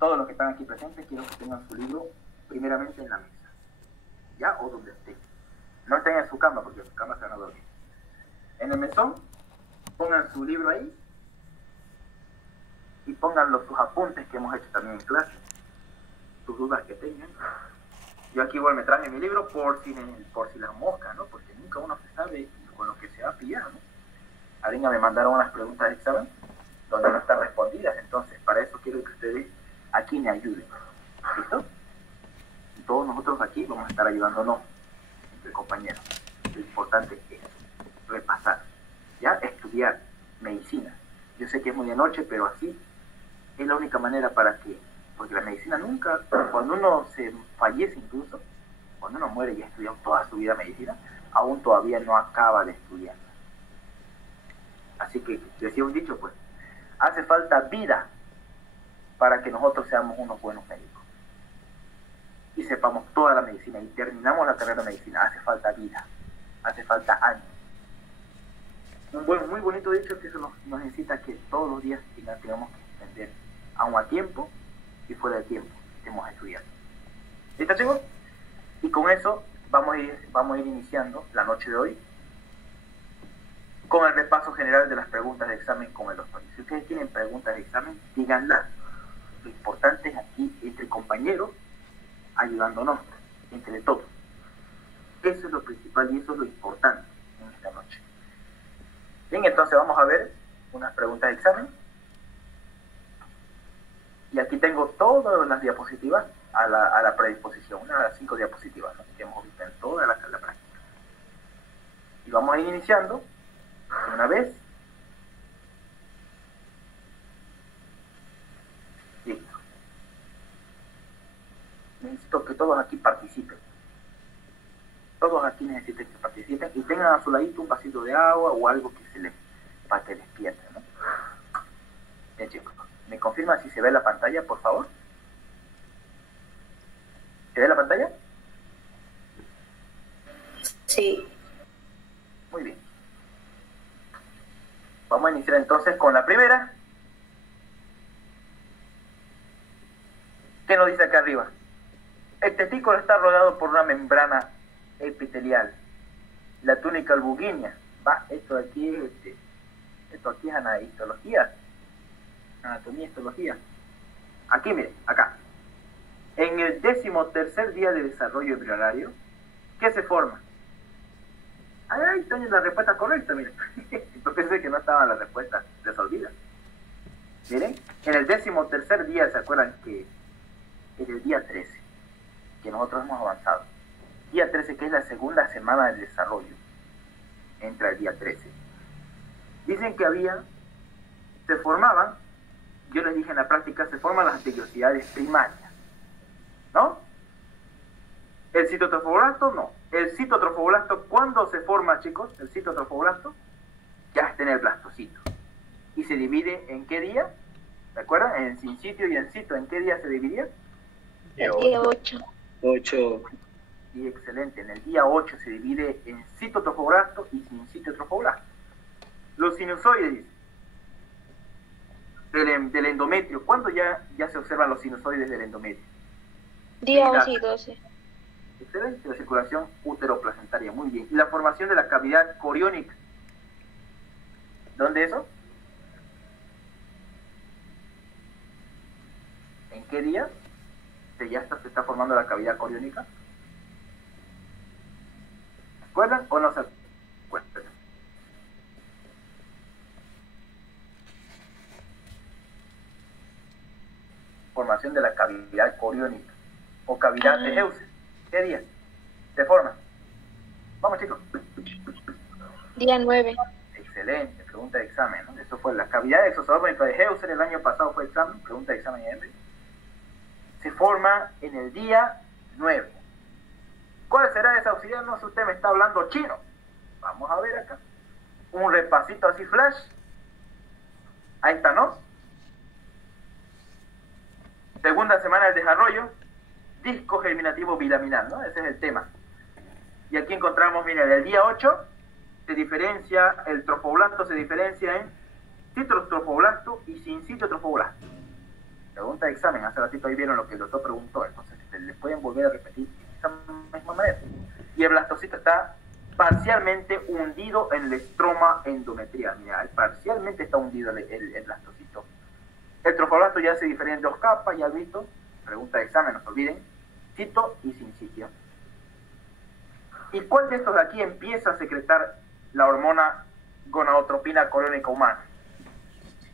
todos los que están aquí presentes, quiero que tengan su libro primeramente en la mesa, ¿ya? O donde estén. No estén en su cama, porque en su cama se van a dormir. En el mesón, pongan su libro ahí y pongan sus apuntes que hemos hecho también en clase, sus dudas que tengan. Yo aquí igual me traje mi libro por si las moscas, ¿no? Porque nunca uno se sabe con lo que se va a pillar, ¿no? Ahorita me mandaron unas preguntas de examen donde no están respondidas, entonces para eso quiero que ustedes aquí me ayuden, ¿listo? Y todos nosotros aquí vamos a estar ayudándonos entre compañeros. Lo importante es repasar, ya, estudiar medicina. Yo sé que es muy de noche, pero así es la única manera para que, porque la medicina nunca, cuando uno se fallece incluso, cuando uno muere y ha estudiado toda su vida medicina, aún todavía no acaba de estudiar. Así que, decía un dicho, pues, hace falta vida para que nosotros seamos unos buenos médicos. Y sepamos toda la medicina y terminamos la carrera de medicina. Hace falta vida, hace falta años. Un muy bonito dicho que eso nos necesita que todos los días tengamos que entender, aún a tiempo y fuera de tiempo, estemos estudiando. ¿Listo, chicos? Y con eso vamos a ir iniciando la noche de hoy con el repaso general de las preguntas de examen con el doctor. Si ustedes tienen preguntas de examen, díganlas. Lo importante es aquí, entre compañeros, ayudándonos, entre todos. Eso es lo principal y eso es lo importante en esta noche. Bien, entonces vamos a ver unas preguntas de examen. Y aquí tengo todas las diapositivas a la predisposición, unas 5 diapositivas, ¿no?, que hemos visto en toda la práctica. Y vamos a ir iniciando de una vez. Listo. Necesito que todos aquí participen. Todos aquí necesitan que participen y tengan a su ladito un vasito de agua o algo que para que despierten, ¿no? Bien, chicos. ¿Me confirman si se ve la pantalla, por favor? ¿Se ve la pantalla? Sí. Muy bien. Vamos a iniciar entonces con la primera. ¿Qué nos dice acá arriba? El testículo está rodeado por una membrana epitelial. La túnica albuginea. Esto aquí es histología. Anatomía, histología. Aquí, miren, acá. En el 13º día de desarrollo embrionario, ¿qué se forma? Ahí está la respuesta correcta, miren. Yo pensé que no estaban las respuestas resolvidas. Miren, en el 13º día, ¿se acuerdan que es el día 13? Que nosotros hemos avanzado. Día 13, que es la segunda semana del desarrollo. Entra el día 13. Dicen que se formaban, yo les dije en la práctica, se forman las vellosidades primarias, ¿no? El citotrofoblasto no. El citotrofoblasto, ¿cuándo se forma, chicos? El citotrofoblasto ya está en el blastocito. ¿Y se divide en qué día? ¿Se acuerdan? En sincitio y en cito, ¿en qué día se dividía? El día 8. 8. Y excelente, en el día 8 se divide en citotrofoblasto y sincitiotrofoblasto. Los sinusoides del endometrio, ¿cuándo ya se observan los sinusoides del endometrio? Día 11 y 12. Excelente, la circulación uteroplacentaria, muy bien. ¿Y la formación de la cavidad coriónica? ¿Dónde eso? ¿En qué día se está formando la cavidad coriónica? ¿Se acuerdan o no se acuerdan? Formación de la cavidad coriónica o cavidad de Heuser. ¿Qué día se forma? Vamos, chicos. Día 9. Excelente, pregunta de examen, ¿no? Eso fue la cavidad exosomónica de Heuser, el año pasado fue examen, pregunta de examen en se forma en el día 9. ¿Cuál será esa auxiliar? No sé, usted me está hablando chino. Vamos a ver acá. Un repasito así flash. Ahí está, ¿no? Segunda semana del desarrollo. Disco germinativo bilaminal, ¿no? Ese es el tema. Y aquí encontramos, miren, el día 8 se diferencia, el trofoblasto se diferencia en citrotrofoblasto y sincitiotrofoblasto. Pregunta de examen, hace ratito ahí vieron lo que el doctor preguntó, entonces le pueden volver a repetir de esa misma manera. Y el blastocito está parcialmente hundido en el estroma endometrial. Mira, parcialmente está hundido el blastocito. El trofoblasto ya se diferencia en dos capas, ya visto. Pregunta de examen, no se olviden. Cito y sin sitio. ¿Y cuál de estos de aquí empieza a secretar la hormona gonadotropina coriónica humana?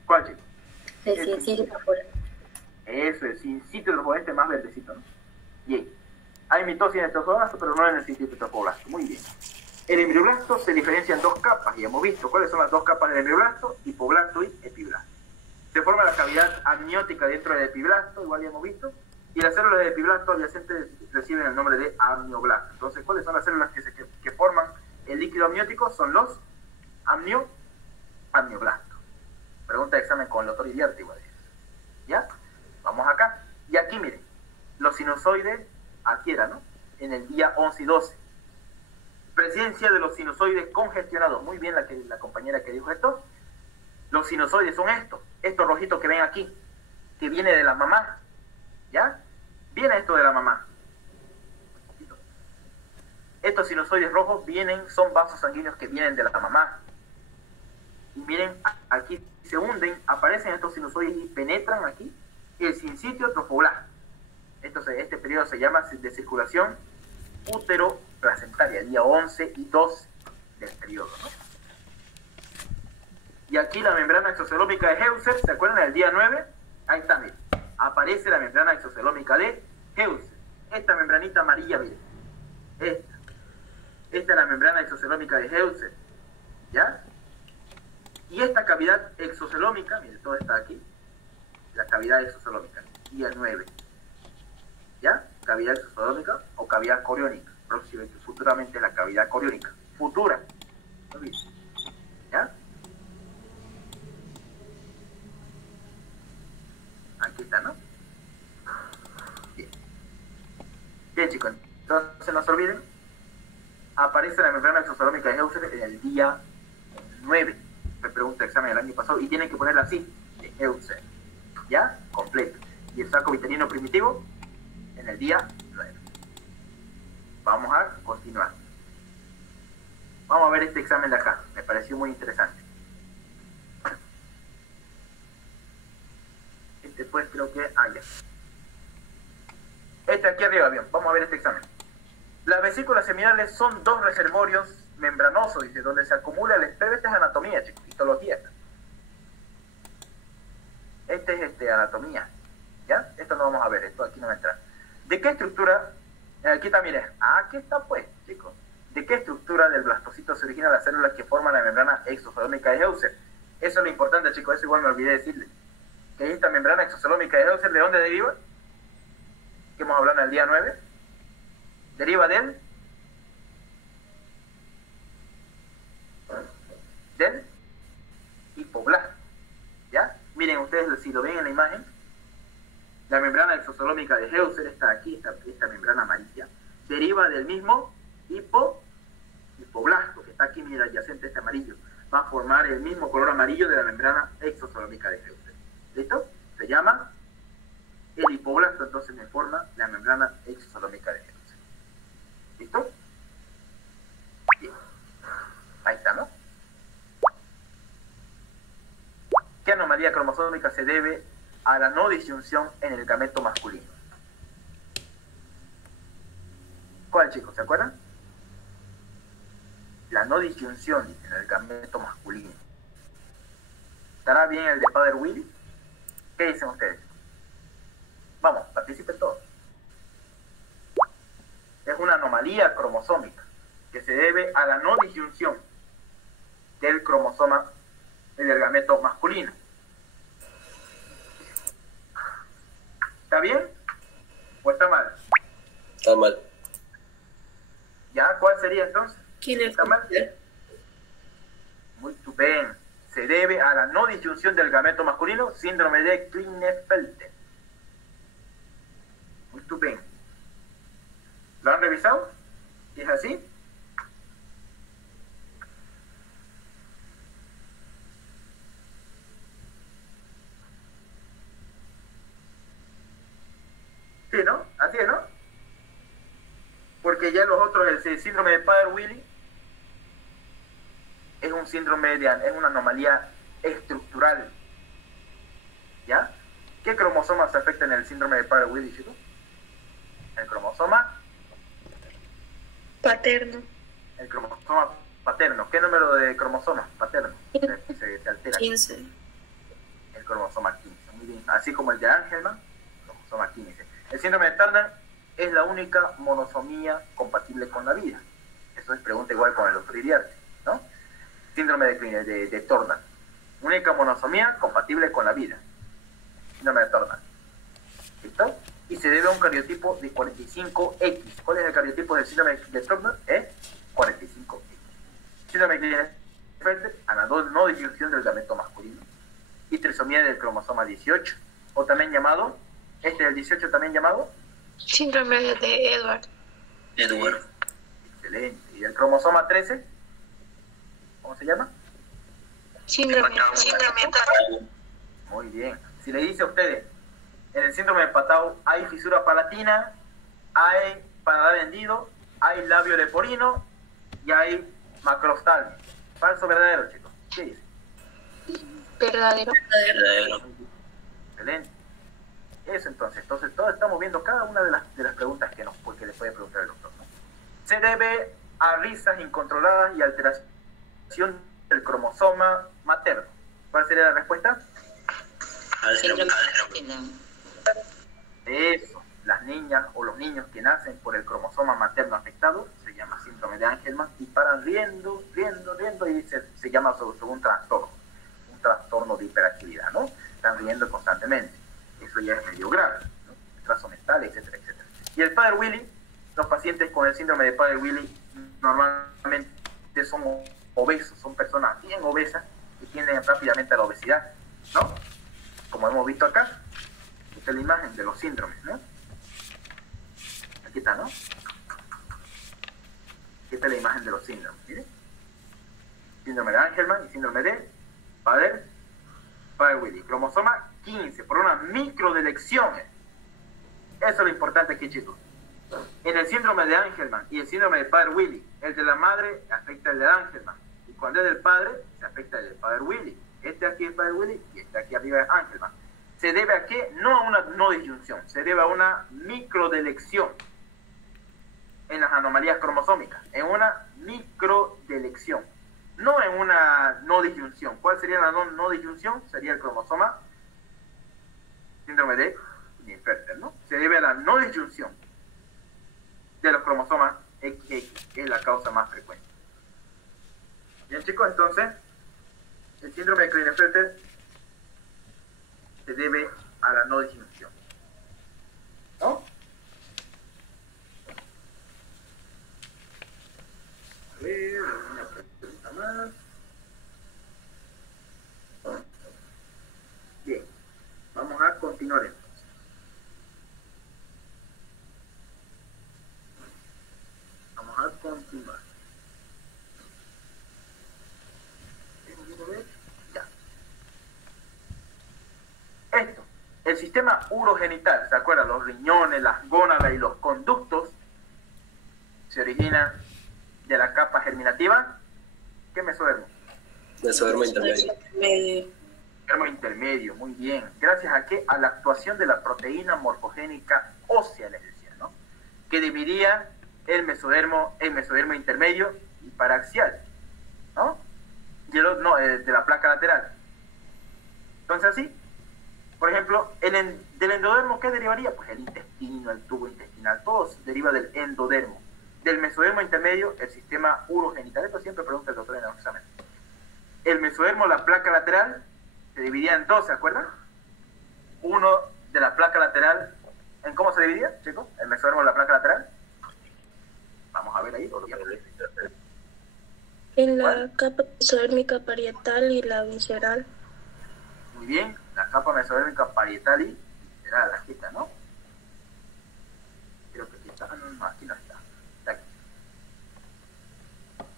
¿Cuál, chicos? El sincitio trofoblasto. Eso, el sincitio trofoblasto, más verdecito, ¿no? Bien. Hay mitosis en el trofoblasto, pero no en el sincitio trofoblasto. Muy bien. El embrioblasto se diferencia en dos capas, y hemos visto cuáles son las dos capas del embrioblasto: hipoblasto y epiblasto. Se forma la cavidad amniótica dentro del epiblasto, igual ya hemos visto, y las células del epiblasto adyacentes reciben el nombre de amnioblasto. Entonces, ¿cuáles son las células que forman el líquido amniótico? Son los amnioblastos. Pregunta de examen con el doctor Iriarte, igual. ¿Ya? Vamos acá. Y aquí, miren, los sinusoides, aquí era, ¿no? En el día 11 y 12. Presencia de los sinusoides congestionados. Muy bien la compañera que dijo esto. Los sinusoides son estos rojitos que ven aquí, que viene de la mamá. ¿Ya? Viene esto de la mamá. Estos sinusoides rojos son vasos sanguíneos que vienen de la mamá. Y miren, aquí se hunden, aparecen estos sinusoides y penetran aquí el sincitio trofoblasto. Entonces, este periodo se llama de circulación útero-placentaria, día 11 y 12 del periodo, ¿no? Y aquí la membrana exocelómica de Heuser, ¿se acuerdan del día 9? Ahí está, miren. Aparece la membrana exocelómica de Heuser. Esta membranita amarilla, miren. Esta es la membrana exocelómica de Heuser. ¿Ya? Y esta cavidad exocelómica, miren, todo está aquí. La cavidad exocelómica, día 9. ¿Ya? Cavidad exocelómica o cavidad coriónica. Próximamente, futuramente la cavidad coriónica. Futura. ¿Ya? Aquí está, ¿no? Bien. Bien, chicos. Entonces, no se olviden. Aparece la membrana exocelómica de Heuser en el día 9. Me pregunta el examen del año pasado. Y tienen que ponerla así, de Heuser. ¿Ya? Completo. Y el saco vitamino primitivo en el día 9. Vamos a continuar. Vamos a ver este examen de acá. Me pareció muy interesante. Pues creo que ya. Este aquí arriba, bien. Vamos a ver este examen. Las vesículas seminales son dos reservorios membranosos, dice, donde se acumula el esperma. Esta es anatomía, chicos, histología. Este es anatomía. ¿Ya? Esto no vamos a ver, esto aquí no va a entrar. ¿De qué estructura? Aquí está, mire. Aquí está, pues, chicos. ¿De qué estructura del blastocito se originan las células que forman la membrana exocelómica de Heuser? Eso es lo importante, chicos. Eso igual me olvidé decirles. Que esta membrana exocelómica de Heuser, ¿de dónde deriva? Que hemos hablado en el día 9. Deriva del hipoblasto. ¿Ya? Miren ustedes, si lo ven en la imagen, la membrana exocelómica de Heuser está aquí, esta membrana amarilla. Deriva del mismo hipoblasto, que está aquí, mira, adyacente a este amarillo. Va a formar el mismo color amarillo de la membrana exocelómica de Heuser. ¿Listo? Se llama el hipoblasto, entonces me forma la membrana exocelómica de Heuser. ¿Listo? Bien. Ahí está, ¿no? ¿Qué anomalía cromosómica se debe a la no disyunción en el gameto masculino? ¿Cuál, chicos? ¿Se acuerdan? La no disyunción en el gameto masculino. ¿Estará bien el de Padre Willy? ¿Qué dicen ustedes? Vamos, participen todos. Es una anomalía cromosómica que se debe a la no disyunción del cromosoma del gameto masculino. ¿Está bien? ¿O está mal? Está mal. ¿Ya? ¿Cuál sería entonces? ¿Quién es? ¿Está mal? Muy bien. Se debe a la no disyunción del gameto masculino, síndrome de Klinefelter. Muy bien. ¿Lo han revisado? ¿Es así? ya los otros, el síndrome de Prader-Willi, es un síndrome, es una anomalía estructural. ¿Ya? ¿Qué cromosomas se afectan en el síndrome de Prader-Willi, chicos? El cromosoma Paterno. El cromosoma paterno. ¿Qué número de cromosomas paterno? Se altera. 15. El cromosoma 15. Muy bien. Así como el de Angelman, cromosoma 15. El síndrome de Turner es la única monosomía compatible con la vida. Eso es pregunta igual con el doctor Iriarte, ¿no? Síndrome de Turner. Única monosomía compatible con la vida. Síndrome de Turner. ¿Listo? Y se debe a un cariotipo de 45X. ¿Cuál es el cariotipo del síndrome de Turner? 45X. Síndrome de Klinefelter, a la no disyunción del gameto masculino. Y trisomía del cromosoma 18, o también llamado, del 18 también llamado Síndrome de Edward. Excelente. ¿Y el cromosoma 13? ¿Cómo se llama? Síndrome de Muy bien. Si le dice a ustedes, en el síndrome de Patau hay fisura palatina, hay paladar hendido, hay labio leporino y hay macrostalmia. ¿Falso o verdadero, chicos? ¿Qué dice? Verdadero. Excelente. Eso entonces todos estamos viendo cada una de las preguntas que le puede preguntar el doctor, ¿no? Se debe a risas incontroladas y alteración del cromosoma materno. ¿Cuál sería la respuesta? Eso, las niñas o los niños que nacen por el cromosoma materno afectado se llama síndrome de Angelman y paran riendo y se llama sobre un trastorno de hiperactividad, ¿no? Están riendo constantemente. Eso ya es medio grave, ¿no? Retraso mental, etcétera, etcétera. Y el Prader-Willi, los pacientes con el síndrome de Prader-Willi normalmente son obesos, son personas bien obesas que tienden rápidamente a la obesidad, ¿no? Como hemos visto acá, esta es la imagen de los síndromes, ¿no? Aquí está, ¿no? Aquí está la imagen de los síndromes, ¿miren? Síndrome de Angelman y síndrome de Prader-Willi. Cromosoma 15, por una microdelección. Eso es lo importante aquí, chicos. En el síndrome de Angelman y el síndrome de Prader-Willi, el de la madre afecta el de Angelman. Y cuando es del padre, se afecta el de Prader-Willi. Este aquí es Prader-Willi y este aquí arriba es Angelman. ¿Se debe a qué? No a una no disyunción, se debe a una microdelección en las anomalías cromosómicas, en una microdelección, no en una no disyunción. ¿Cuál sería la no disyunción? Sería el cromosoma síndrome de Klinefelter, ¿no? Se debe a la no disyunción de los cromosomas XX, que es la causa más frecuente. Bien, chicos, entonces el síndrome de Klinefelter se debe a la no disyunción, ¿no? A ver, una pregunta más. Bien, vamos a continuar entonces. Vamos a continuar. Ya. Esto, el sistema urogenital, ¿se acuerdan? Los riñones, las gónadas y los conductos se originan de la capa germinativa. ¿Qué mesodermo? Mesodermo intermedio. Mesodermo intermedio, muy bien. Gracias a qué? A la actuación de la proteína morfogénica ósea, les decía, ¿no? Que dividía el mesodermo intermedio y paraxial, ¿no? Y de la placa lateral. Entonces así, por ejemplo, del endodermo, ¿qué derivaría? Pues el intestino, el tubo intestinal, todo deriva del endodermo. Del mesodermo intermedio, el sistema urogenital. Esto siempre pregunta el doctor en el examen. El mesodermo, la placa lateral, se dividía en dos, ¿se acuerdan? Uno de la placa lateral, ¿en cómo se dividía, chicos? El mesodermo, la placa lateral. Vamos a ver ahí. En la capa mesodérmica parietal y la visceral. Muy bien, la capa mesodérmica parietal y visceral, aquí está, ¿no? Creo que aquí está, no, aquí no está. Está aquí.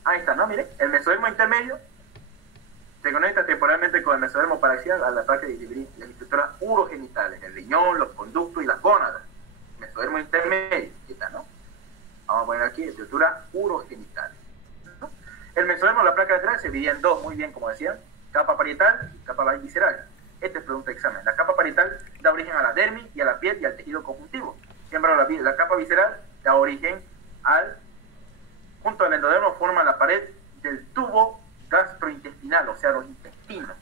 Ahí está, ¿no? Miren, el mesodermo intermedio se conecta temporalmente con el mesodermo paraxial a la placa de las estructuras urogenitales, el riñón, los conductos y las gónadas. Mesodermo intermedio, aquí está, ¿no? Vamos poner aquí, estructuras urogenitales, ¿no? El mesodermo, la placa lateral, se dividía en dos, muy bien, como decían, capa parietal y capa visceral. Esta es pregunta de examen. La capa parietal da origen a la dermis y a la piel y al tejido conjuntivo. Sin embargo, la capa visceral da origen junto al endodermo forma la pared del tubo gastrointestinal, o sea, los intestinos.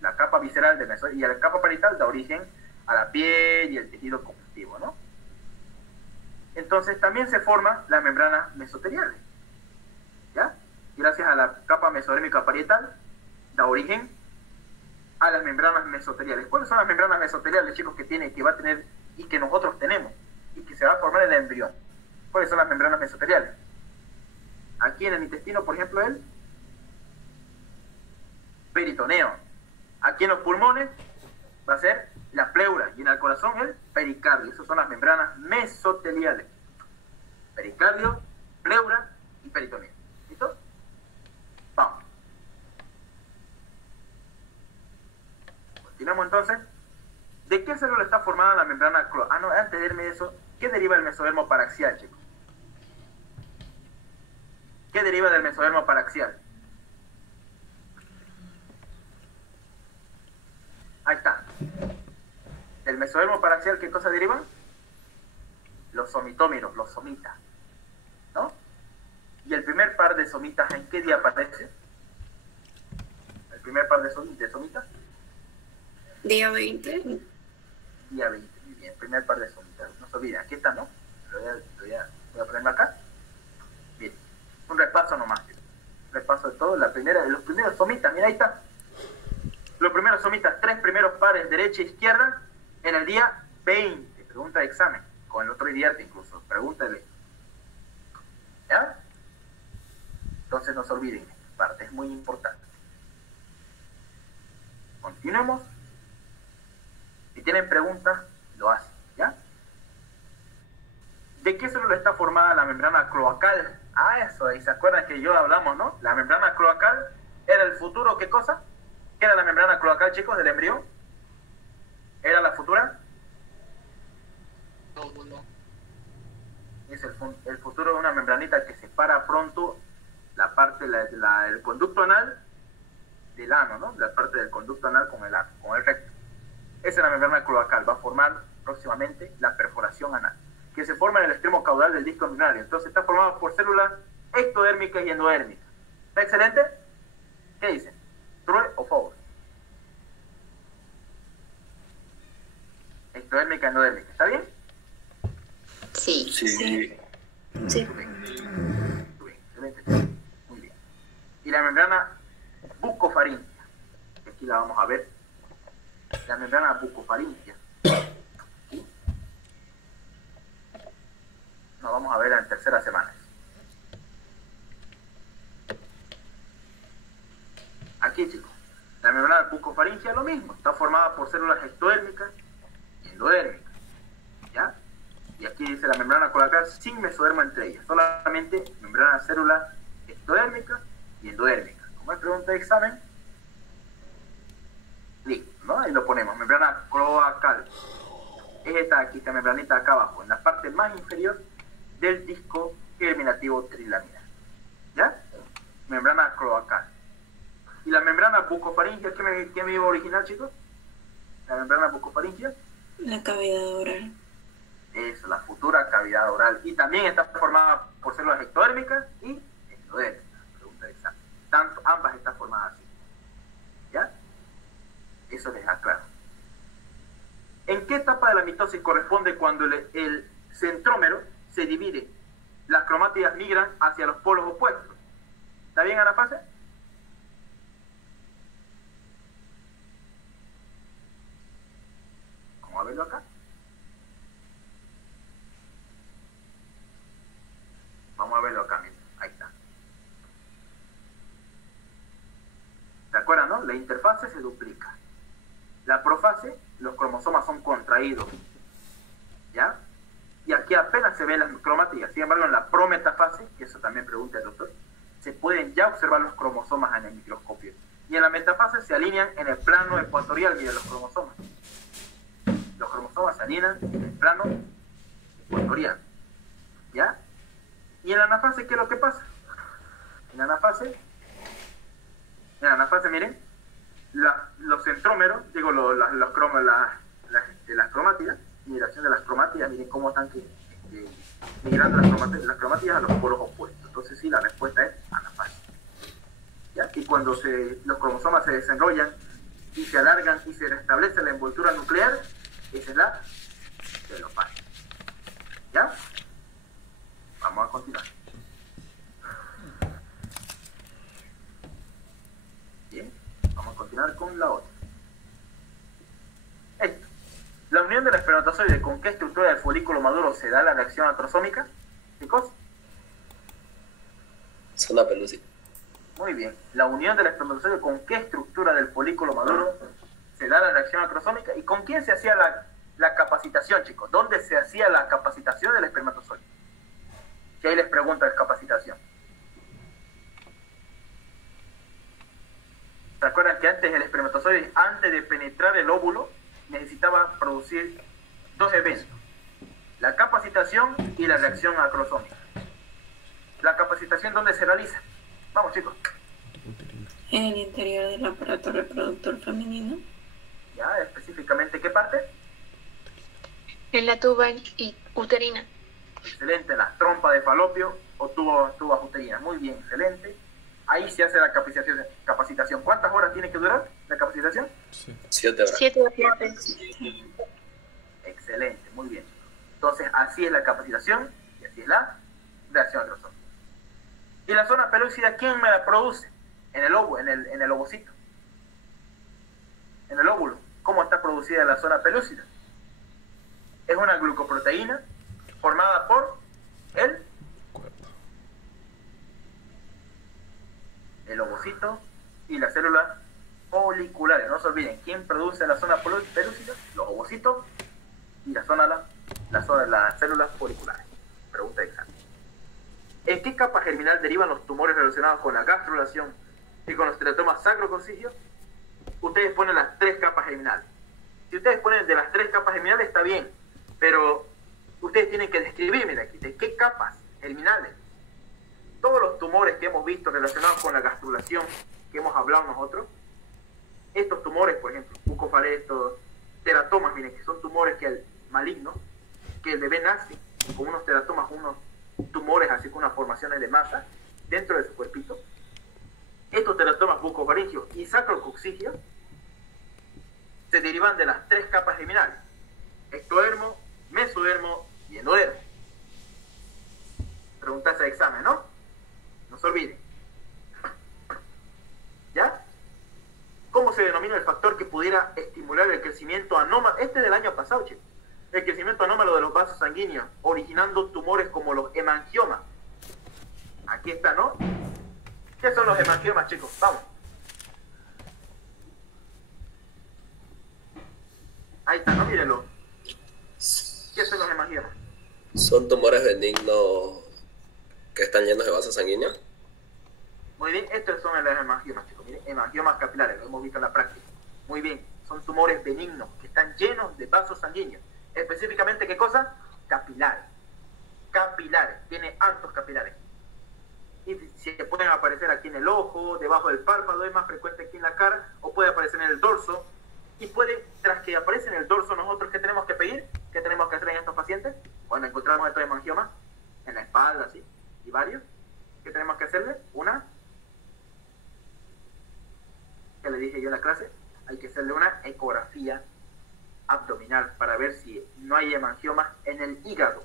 La capa visceral y la capa parietal da origen a la piel y el tejido conjuntivo, ¿no? Entonces también se forman las membranas mesoteliales, ¿ya? Gracias a la capa mesodérmica parietal da origen a las membranas mesoteliales. ¿Cuáles son las membranas mesoteliales, chicos, que va a tener y que nosotros tenemos y que se va a formar en el embrión? ¿Cuáles son las membranas mesoteliales? Aquí en el intestino, por ejemplo, el peritoneo. Aquí en los pulmones va a ser la pleura y en el corazón el pericardio. Esas son las membranas mesoteliales. Pericardio, pleura y peritoneo. ¿Listo? Vamos. Continuamos entonces. ¿De qué célula está formada la membrana cloacal? No, antes de irme eso, ¿qué deriva del mesodermo paraxial, chicos? ¿Qué deriva del mesodermo paraxial? Ahí está. Del mesodermo paraxial, ¿qué cosa derivan? Los somitómeros, los somitas, ¿no? ¿Y el primer par de somitas en qué día aparece? ¿El primer par de somitas? Día 20. Día 20, muy bien. Primer par de somitas. No se olviden, aquí está, ¿no? Voy a ponerlo acá. Bien. Un repaso nomás. Un repaso de todo. Los primeros somitas, mira, ahí está. Los primeros somitas, 3 primeros pares, derecha e izquierda, en el día 20. Pregunta de examen. Con el otro IDIARTE incluso. Pregúntale. ¿Ya? Entonces no se olviden. Esta parte es muy importante. Continuemos. Si tienen preguntas, lo hacen. ¿Ya? ¿De qué célula está formada la membrana cloacal? Ah, eso. Y se acuerdan que yo hablamos, ¿no? La membrana cloacal era el futuro, ¿qué cosa? ¿Qué era la membrana cloacal, chicos, del embrión? ¿Era la futura? Es el futuro de una membranita que separa pronto la parte del conducto anal del ano, ¿no? La parte del conducto anal con el ano, con el recto. Esa es la membrana cloacal. Va a formar próximamente la perforación anal, que se forma en el extremo caudal del disco embrionario. Entonces está formado por células ectodérmicas y endodérmicas. ¿Está excelente? ¿Qué dicen? ¿True o false? Ectodérmica, endodérmica. ¿Está bien? Sí. Sí. Sí. Muy bien. Excelente. Muy bien. Y la membrana bucofaringia. Aquí la vamos a ver. La membrana bucofaringia. ¿Sí? Nos vamos a ver en tercera semana. Aquí, chicos. La membrana bucofaringia es lo mismo. Está formada por células ectodérmicas y endodérmicas. ¿Ya? Y aquí dice la membrana cloacal sin mesodermo entre ellas. Solamente membrana células ectodérmicas y endodérmicas. Como es pregunta de examen, listo, ¿no? Ahí lo ponemos. Membrana cloacal. Es esta membranita acá abajo, en la parte más inferior del disco germinativo trilaminar. ¿Ya? Membrana cloacal. ¿Y la membrana bucofaringia qué me iba a originar, chicos? La membrana bucofaringia. La cavidad oral. Es la futura cavidad oral. Y también está formada por células ectodérmicas y endodérmicas. Pregunta de examen. Ambas están formadas así. ¿Ya? Eso les aclaro. ¿En qué etapa de la mitosis corresponde cuando el centrómero se divide? Las cromátidas migran hacia los polos opuestos. ¿Está bien, Anafase? Vamos a verlo acá. Vamos a verlo acá mismo. Ahí está. ¿Se acuerdan, no? La interfase se duplica. La profase, los cromosomas son contraídos. ¿Ya? Y aquí apenas se ven las cromáticas. Sin embargo, en la prometafase, que eso también pregunta el doctor, se pueden ya observar los cromosomas en el microscopio. Y en la metafase se alinean en el plano ecuatorial. Miren los cromosomas. Los cromosomas se alinean en el plano ecuatorial. ¿Ya? ¿Y en la anafase qué es lo que pasa? En la anafase, miren, los centrómeros, digo, las cromátidas, migración de las cromátidas, miren cómo están migrando las cromátidas a los polos opuestos. Entonces sí, la respuesta es anafase. ¿Ya? Y cuando los cromosomas se desenrollan y se alargan y se restablece la envoltura nuclear, esa es la telofase. ¿Ya? Vamos a continuar. Bien, vamos a continuar con la otra. Esto. La unión del espermatozoide con qué estructura del folículo maduro se da la reacción acrosómica, chicos. Zona pelúcida. Muy bien. La unión del espermatozoide con qué estructura del folículo maduro se da la reacción acrosómica y con quién se hacía la capacitación, chicos. ¿Dónde se hacía la capacitación del espermatozoide? Que ahí les pregunto de capacitación. ¿Se acuerdan que antes el espermatozoide, antes de penetrar el óvulo, necesitaba producir dos eventos? La capacitación y la reacción acrosómica. ¿La capacitación dónde se realiza? Vamos, chicos. En el interior del aparato reproductor femenino. ¿Ya? Específicamente, ¿qué parte? En la tuba uterina. Excelente, las trompas de falopio o tubas uterinas. Muy bien, excelente. Ahí se hace la capacitación. ¿Cuántas horas tiene que durar la capacitación? 7 horas. 7 o 7. Excelente, muy bien. Entonces, así es la capacitación y así es la reacción acrosómica. ¿Y la zona pelúcida quién me la produce? En el ovocito. En el óvulo. ¿Cómo está producida la zona pelúcida? Es una glucoproteína formada por el ovocito y las células foliculares. No se olviden, ¿quién produce la zona pelúcida? Los ovocitos y las células foliculares. Pregunta de examen. ¿En qué capa germinal derivan los tumores relacionados con la gastrulación y con los teratomas sacroconcigios? Ustedes ponen las 3 capas germinales. Si ustedes ponen de las 3 capas germinales está bien, pero ustedes tienen que describir, mira aquí, de qué capas germinales. Todos los tumores que hemos visto relacionados con la gastrulación, que hemos hablado nosotros, estos tumores, por ejemplo, bucofarestos, teratomas, miren, que son tumores malignos, que el bebé nace con unos teratomas, unos tumores así con unas formaciones de masa dentro de su cuerpito. Estos teratomas bucofaringios y sacrococcigios se derivan de las 3 capas germinales: ectodermo, mesodermo y endodermo. Preguntas de examen, ¿no? No se olviden. ¿Ya? ¿Cómo se denomina el factor que pudiera estimular el crecimiento anómalo? Este es del año pasado, chicos. El crecimiento anómalo de los vasos sanguíneos, originando tumores como los hemangiomas. Aquí está, ¿no? ¿Qué son los hemangiomas, chicos? Vamos. Ahí está, ¿no? Mírenlo. ¿Qué son los hemangiomas? Son tumores benignos que están llenos de vasos sanguíneos. Muy bien, estos son los hemangiomas, chicos. Miren, hemangiomas capilares, lo hemos visto en la práctica. Muy bien, son tumores benignos que están llenos de vasos sanguíneos. Específicamente, ¿qué cosa? Capilares. Capilares, tiene altos capilares. Y se pueden aparecer aquí en el ojo, debajo del párpado, es más frecuente aquí en la cara, o puede aparecer en el dorso. Y puede, tras que aparece en el dorso, nosotros, ¿qué tenemos que pedir? ¿Qué tenemos que hacer en estos pacientes? Cuando encontramos estos hemangiomas, en la espalda, así, y varios, ¿qué tenemos que hacerle? Que le dije yo en la clase, hay que hacerle una ecografía abdominal para ver si no hay hemangiomas en el hígado.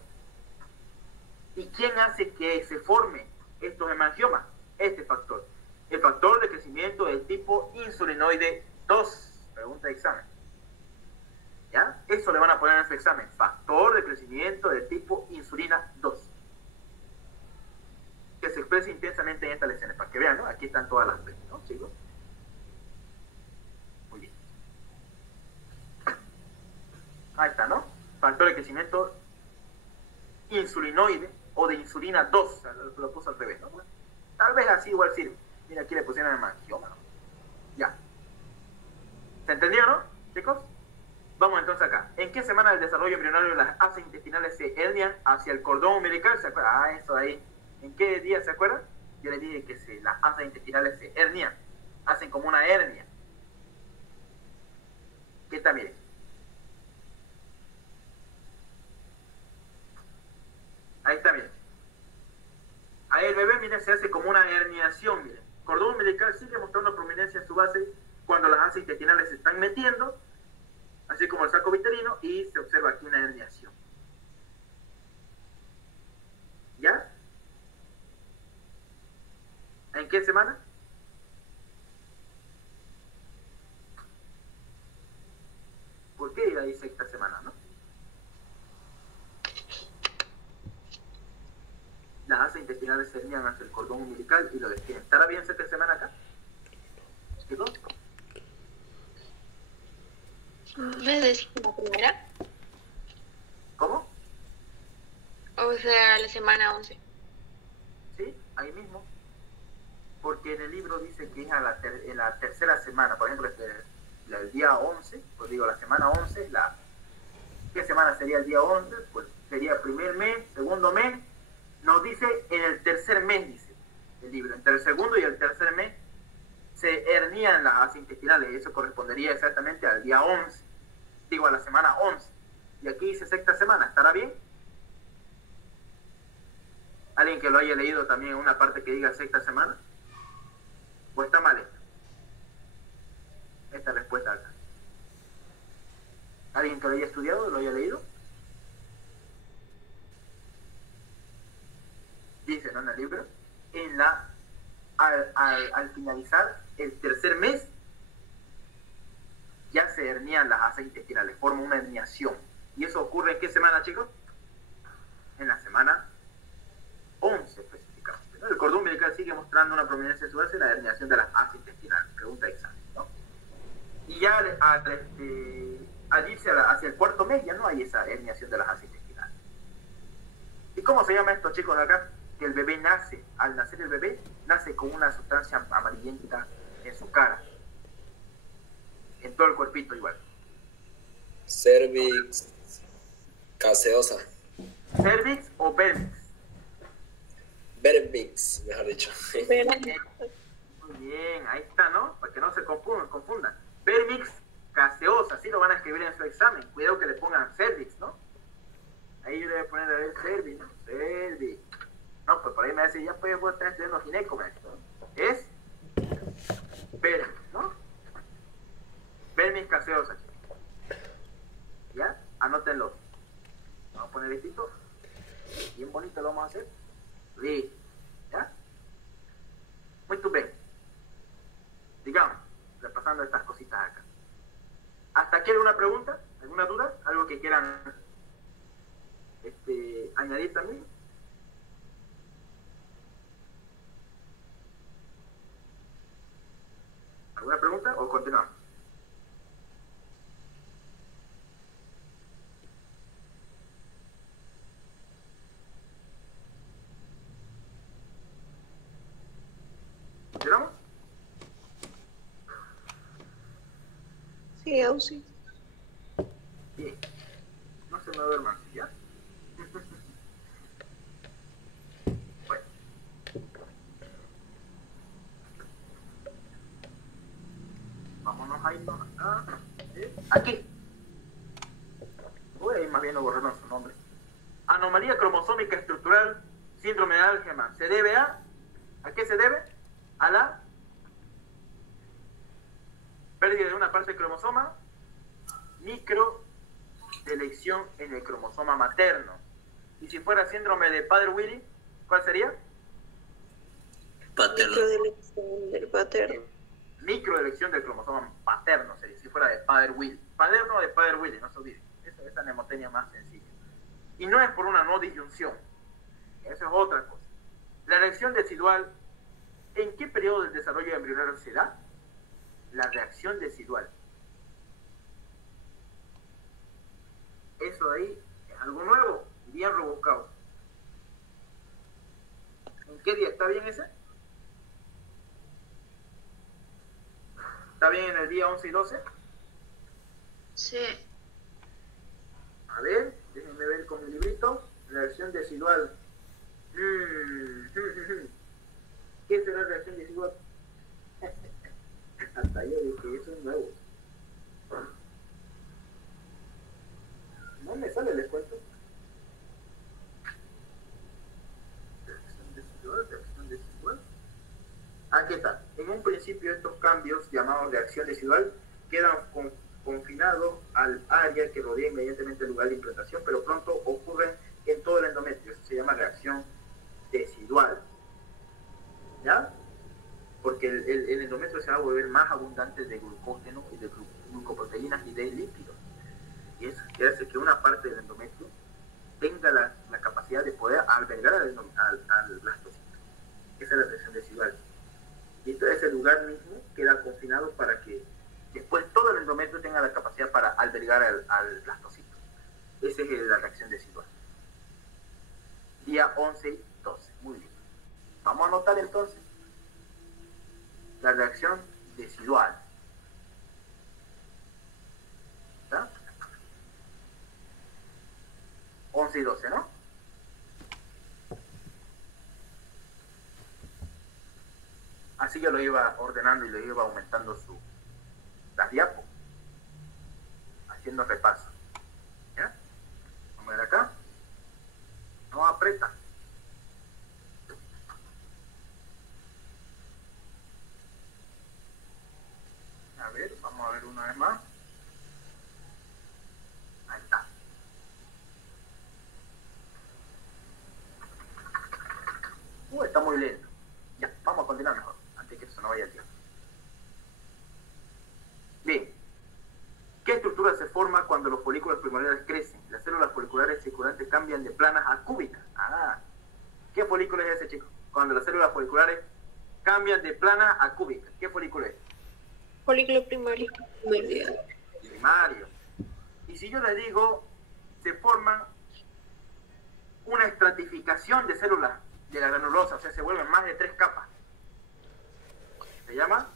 ¿Y quién hace que se forme estos hemangiomas? Este factor, el factor de crecimiento del tipo insulinoide 2. Pregunta de examen. ¿Ya? Eso le van a poner en su examen. Factor de crecimiento del tipo insulina 2. Que se expresa intensamente en estas lesiones. Para que vean, ¿no? Aquí están todas las veces, ¿no, chicos? Muy bien. Ahí está, ¿no? Factor de crecimiento insulinoide o de insulina 2. O sea, lo puso al revés, ¿no? Bueno, tal vez así igual sirve. Mira, aquí le pusieron el hemangioma, ¿no? Ya. ¿Se entendió, no, chicos? Vamos entonces acá. ¿En qué semana del desarrollo embrionario las asas intestinales se hernian hacia el cordón umbilical? ¿Se acuerdan? Ah, eso ahí. ¿En qué día se acuerdan? Yo les dije que las asas intestinales se hernian, hacen como una hernia. ¿Qué tal? Miren. Ahí está, miren. Ahí el bebé, miren, se hace como una herniación, miren. Cordón umbilical sigue mostrando prominencia en su base cuando las asas intestinales se están metiendo, así como el saco vitelino, y se observa aquí una herniación. ¿Ya? ¿En qué semana? ¿Por qué ahí sexta semana, no? Las asas intestinales se hernian hacia el cordón umbilical y lo destienen. ¿Estará bien sexta semana acá? ¿Quedó? ¿Me decís la primera? ¿Cómo? O sea, la semana 11. Sí, ahí mismo. Porque en el libro dice que es en la tercera semana. Por ejemplo, el día 11, pues digo, la semana 11, ¿qué semana sería el día 11? Pues sería primer mes, segundo mes. Nos dice en el tercer mes, dice el libro. Entre el segundo y el tercer mes se hernían las asas intestinales. Eso correspondería exactamente al día 11. Digo, a la semana 11. Y aquí dice sexta semana. ¿Estará bien? ¿Alguien que lo haya leído también en una parte que diga sexta semana? ¿O está mal esta respuesta acá? ¿Alguien que lo haya estudiado, lo haya leído? Dice, ¿no? En el libro, al finalizar el tercer mes, ya se hernían las asas intestinales, forma una herniación. ¿Y eso ocurre en qué semana, chicos? En la semana 11 específicamente, ¿no? El cordón umbilical sigue mostrando una prominencia en su base, la herniación de las asas intestinales. Pregunta de examen, ¿no? Y ya al irse hacia el cuarto mes ya no hay esa herniación de las asas intestinales. ¿Y cómo se llama esto, chicos, de acá? Que el bebé nace, al nacer el bebé, nace con una sustancia amarillenta en su cara. En todo el cuerpito igual. Cervix caseosa. ¿Cervix o vermix? Cervix, mejor dicho. Muy bien, ahí está, ¿no? Para que no se confundan. Vermix caseosa, así lo van a escribir en su examen. Cuidado que le pongan cervix, ¿no? Ahí yo le voy a poner a ver cervix, ¿no? Cervix. No, pues por ahí me dice, ya puedes estar estudiando gineco, maestro. Es vermix, ¿no? Vermix caseosa. ¿Ya? Anótenlo. Vamos a poner esto. Bien bonito lo vamos a hacer. Listo. ¿Ya? Muy bien. Digamos, repasando estas cositas acá. ¿Hasta aquí alguna pregunta? ¿Alguna duda? ¿Algo que quieran añadir también? ¿Alguna pregunta o continuamos? ¿Continuamos? Sí, Ausi. Bien. No se me duerman, ¿ya? Bueno. Vámonos a irnos acá. Aquí. Voy a ir más bien a borrarnos su nombre. Anomalía cromosómica estructural, síndrome de Alzheimer. ¿Se debe a? ¿A qué se debe? A la pérdida de una parte del cromosoma, microdelección en el cromosoma materno. Y si fuera síndrome de Prader-Willi, ¿cuál sería? Paterno. Microdelección del paterno. Microdelección del cromosoma paterno sería, si fuera de Prader-Willi. Paterno o de Prader-Willi, no se olviden. Esa mnemotecnia más sencilla. Y no es por una no disyunción. Eso es otra cosa. La erección decidual, ¿en qué periodo del desarrollo embrionario se da? La reacción decidual. Eso de ahí es algo nuevo, bien rebuscado. ¿En qué día? ¿Está bien ese? ¿Está bien en el día 11 y 12? Sí. A ver, déjenme ver con mi librito. Reacción decidual. sale, les cuento. Reacción desigual, reacción desigual. Aquí está. En un principio estos cambios, llamados reacción desigual, quedan confinados al área que rodea inmediatamente el lugar de implantación, pero pronto ocurren en todo el endometrio. Eso se llama reacción decidual. ¿Ya? Porque el endometrio se va a volver más abundante de glucógeno y de glucoproteínas y de lípidos. Y eso hace que una parte del endometrio tenga la capacidad de poder albergar al blastocito. Esa es la reacción decidual. Y entonces ese lugar mismo queda confinado para que después todo el endometrio tenga la capacidad para albergar al blastocito. Esa es la reacción decidual. Día 11 y 12. Muy bien. Vamos a anotar entonces la reacción decidual. ¿Está? 11 y 12, ¿no? Así yo lo iba ordenando y lo iba aumentando las diapos, haciendo repaso. ¿Ya? Vamos a ver acá. No aprieta. A ver, vamos a ver una vez más. Ahí está. Está muy lento. Ya, vamos a continuar mejor, antes que eso no vaya el tiempo. Bien. ¿Qué estructura se forma cuando los folículos primordiales crecen? Las células foliculares circulantes cambian de planas a cúbicas. ¿Qué folículo es ese, chicos? Cuando las células foliculares cambian de planas a cúbicas. ¿Qué folículo es? Folículo primario. Primario. Y si yo les digo, se forman una estratificación de células de la granulosa, o sea, se vuelven más de 3 capas. ¿Se llama?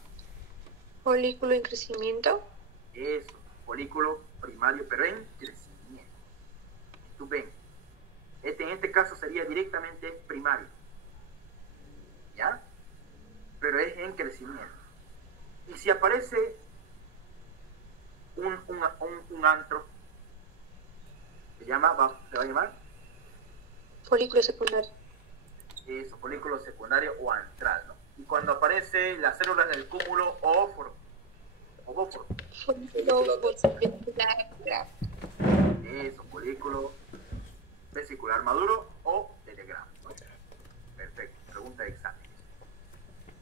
Folículo en crecimiento. Eso, folículo primario, pero en crecimiento. Tú ven. En este caso sería directamente primario. ¿Ya? Pero es en crecimiento. Y si aparece un antro, se va a llamar Folículo secundario. eso, folículo secundario o antral, ¿no? Y cuando aparece las células del cúmulo ovóforo, Folículo vesicular. Eso, folículo vesicular maduro o telegramo, ¿no? Perfecto, pregunta de examen.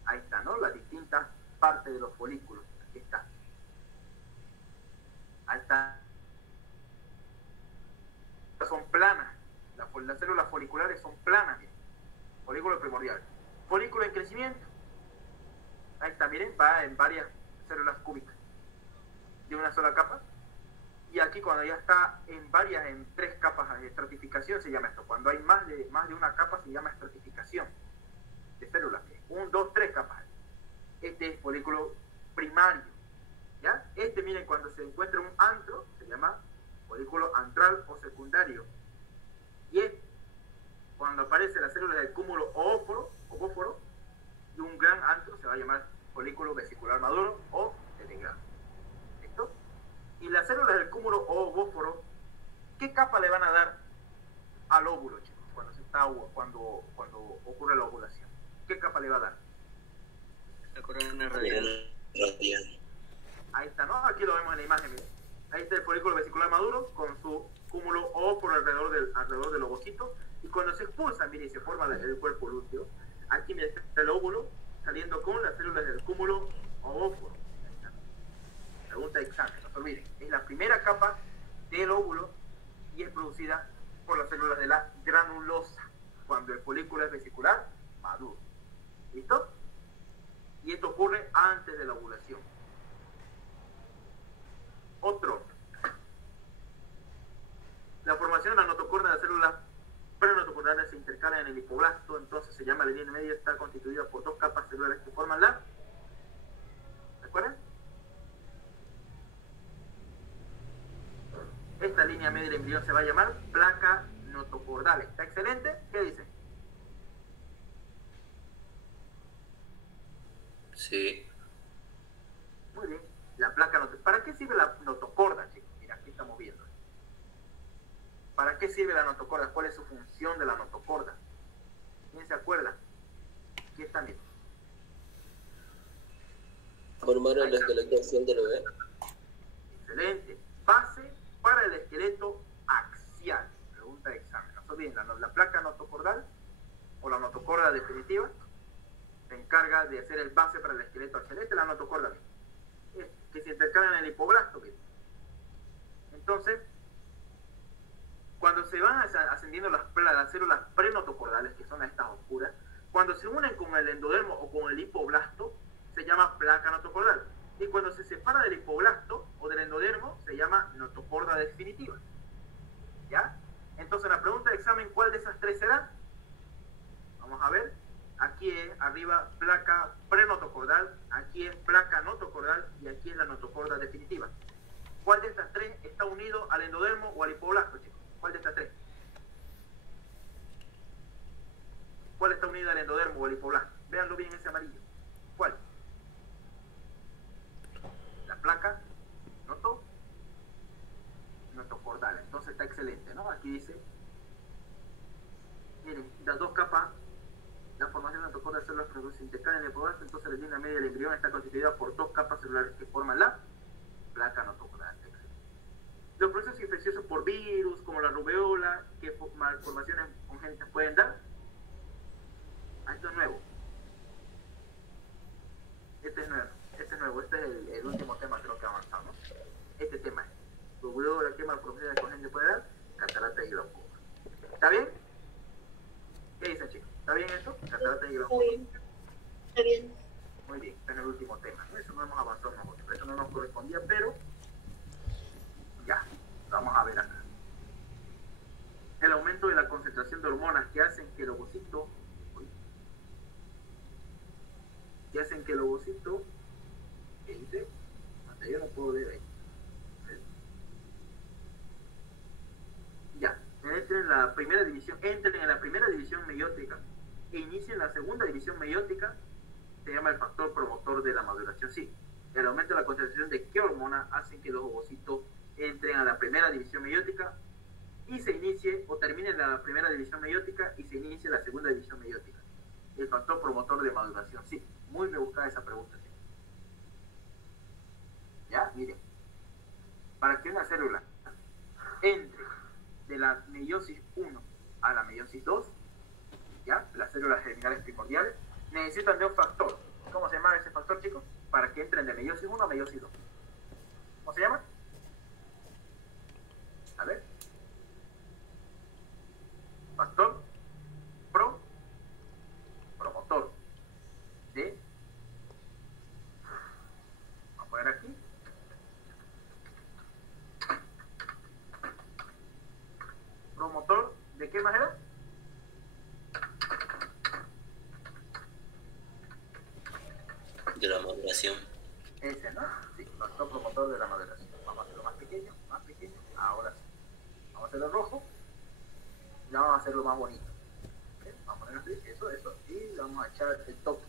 Ahí está, ¿no? Las distintas partes de los folículos. Aquí está. Ahí está. Son planas. Las células foliculares son planas. Miren. Folículo primordial. Folículo en crecimiento. Ahí está, miren, va en varias células cúbicas de una sola capa. Y aquí cuando ya está en 3 capas de estratificación se llama esto. Cuando hay más de una capa se llama estratificación de células. 1, 2, 3 capas. Este es folículo primario. ¿Ya? Miren, cuando se encuentra un antro se llama folículo antral o secundario. Y cuando aparece la célula del cúmulo ovóforo y un gran antro se va a llamar folículo vesicular maduro o telegramo. ¿Listo? Y las células del cúmulo ovóforo, ¿qué capa le van a dar al óvulo, chicos? Cuando ocurre la ovulación. ¿Qué capa le va a dar? La corona radial. Ahí está, ¿no? Aquí lo vemos en la imagen, miren. Ahí está el folículo vesicular maduro con su cúmulo ovóforo alrededor del ovocito. Y cuando se expulsa, miren, se forma el cuerpo lúteo. Aquí miren, está el óvulo saliendo con las células del cúmulo ovóforo. Pregunta de examen, no se olviden. Es la primera capa del óvulo y es producida por las células de la granulosa cuando el folículo es vesicular maduro. ¿Listo? Y esto ocurre antes de la ovulación. Otro. La formación de la notocorda de las células prenotocordales se intercalan en el hipoblasto, entonces se llama la línea media, está constituida por 2 capas celulares que forman la... ¿Recuerdan? Esta línea media del embrión se va a llamar placa notocordal. ¿Está excelente? ¿Qué dicen? Sí. Muy bien. La placa ¿Para qué sirve la notocorda, chicos? Mira, aquí estamos viendo. ¿Para qué sirve la notocorda? ¿Cuál es su función de la notocorda? ¿Quién se acuerda? Aquí está, miren. Formar el esqueleto axial del bebé. Excelente. Base para el esqueleto axial. Pregunta de examen. No se olviden, la placa notocordal o la notocorda definitiva se encarga de hacer el base para el esqueleto axial. Esta es la notocorda, que se intercambian en el hipoblasto. ¿Ven? Entonces, cuando se van ascendiendo las células prenotocordales, que son estas oscuras, cuando se unen con el endodermo o con el hipoblasto, se llama placa notocordal. Y cuando se separa del hipoblasto o del endodermo, se llama notocorda definitiva. ¿Ya? Entonces, la pregunta de examen, ¿cuál de esas tres será? Vamos a ver. Aquí es arriba placa prenotocordal, aquí es placa notocordal y aquí es la notocorda definitiva. ¿Cuál de estas tres está unido al endodermo o al hipoblasto, chicos? ¿Cuál de estas tres? ¿Cuál está unida al endodermo o al hipoblasto? Véanlo bien ese amarillo. ¿Cuál? La placa notocordal. Entonces está excelente, ¿no? Aquí dice, miren, las dos capas, la formación de notocorda de células que se intercalan en el hipoblasto, entonces la línea media del embrión está constituida por dos capas celulares que forman la placa notocordal. Los procesos infecciosos por virus, como la rubeola, que malformaciones congénitas pueden dar. Esto es nuevo. Este es nuevo. Este es el último tema, creo que avanzamos. Este tema es rubeola, ¿qué malformaciones congénitas puede dar? Catarata y glaucoma. ¿Está bien? ¿Qué dicen, chicos? ¿Está bien esto? Catarata y glaucoma. Está bien. Muy bien, está en el último tema. Eso no hemos avanzado nosotros. Eso no nos correspondía, pero ya, vamos a ver acá. El aumento de la concentración de hormonas que hacen que el ovocito, ¿qué dice? Hasta yo no puedo ver ahí. Ya, entren en la primera división meiótica e inicien la segunda división meiótica, se llama el factor promotor de la maduración. Sí, el aumento de la concentración de qué hormona hace que los ovocitos entren a la primera división meiótica y se inicie o termine la primera división meiótica y se inicie la segunda división meiótica. El factor promotor de maduración. Sí, muy rebuscada esa pregunta. Ya, miren. Para que una célula entre de la meiosis 1 a la meiosis 2, ya, las células germinales primordiales, necesitan de un factor. ¿Cómo se llama ese factor, chicos? Para que entren de meiosis 1 a meiosis 2. ¿Cómo se llama? A ver. Factor promotor de, vamos a poner aquí, promotor de qué manera? De la maduración. Ese, ¿no? Sí, factor promotor de la maduración. Vamos a hacerlo más pequeño, ahora sí. Vamos a hacerlo rojo y vamos a hacerlo más bonito. ¿Okay? Vamos a poner así, eso, y le vamos a echar el toque.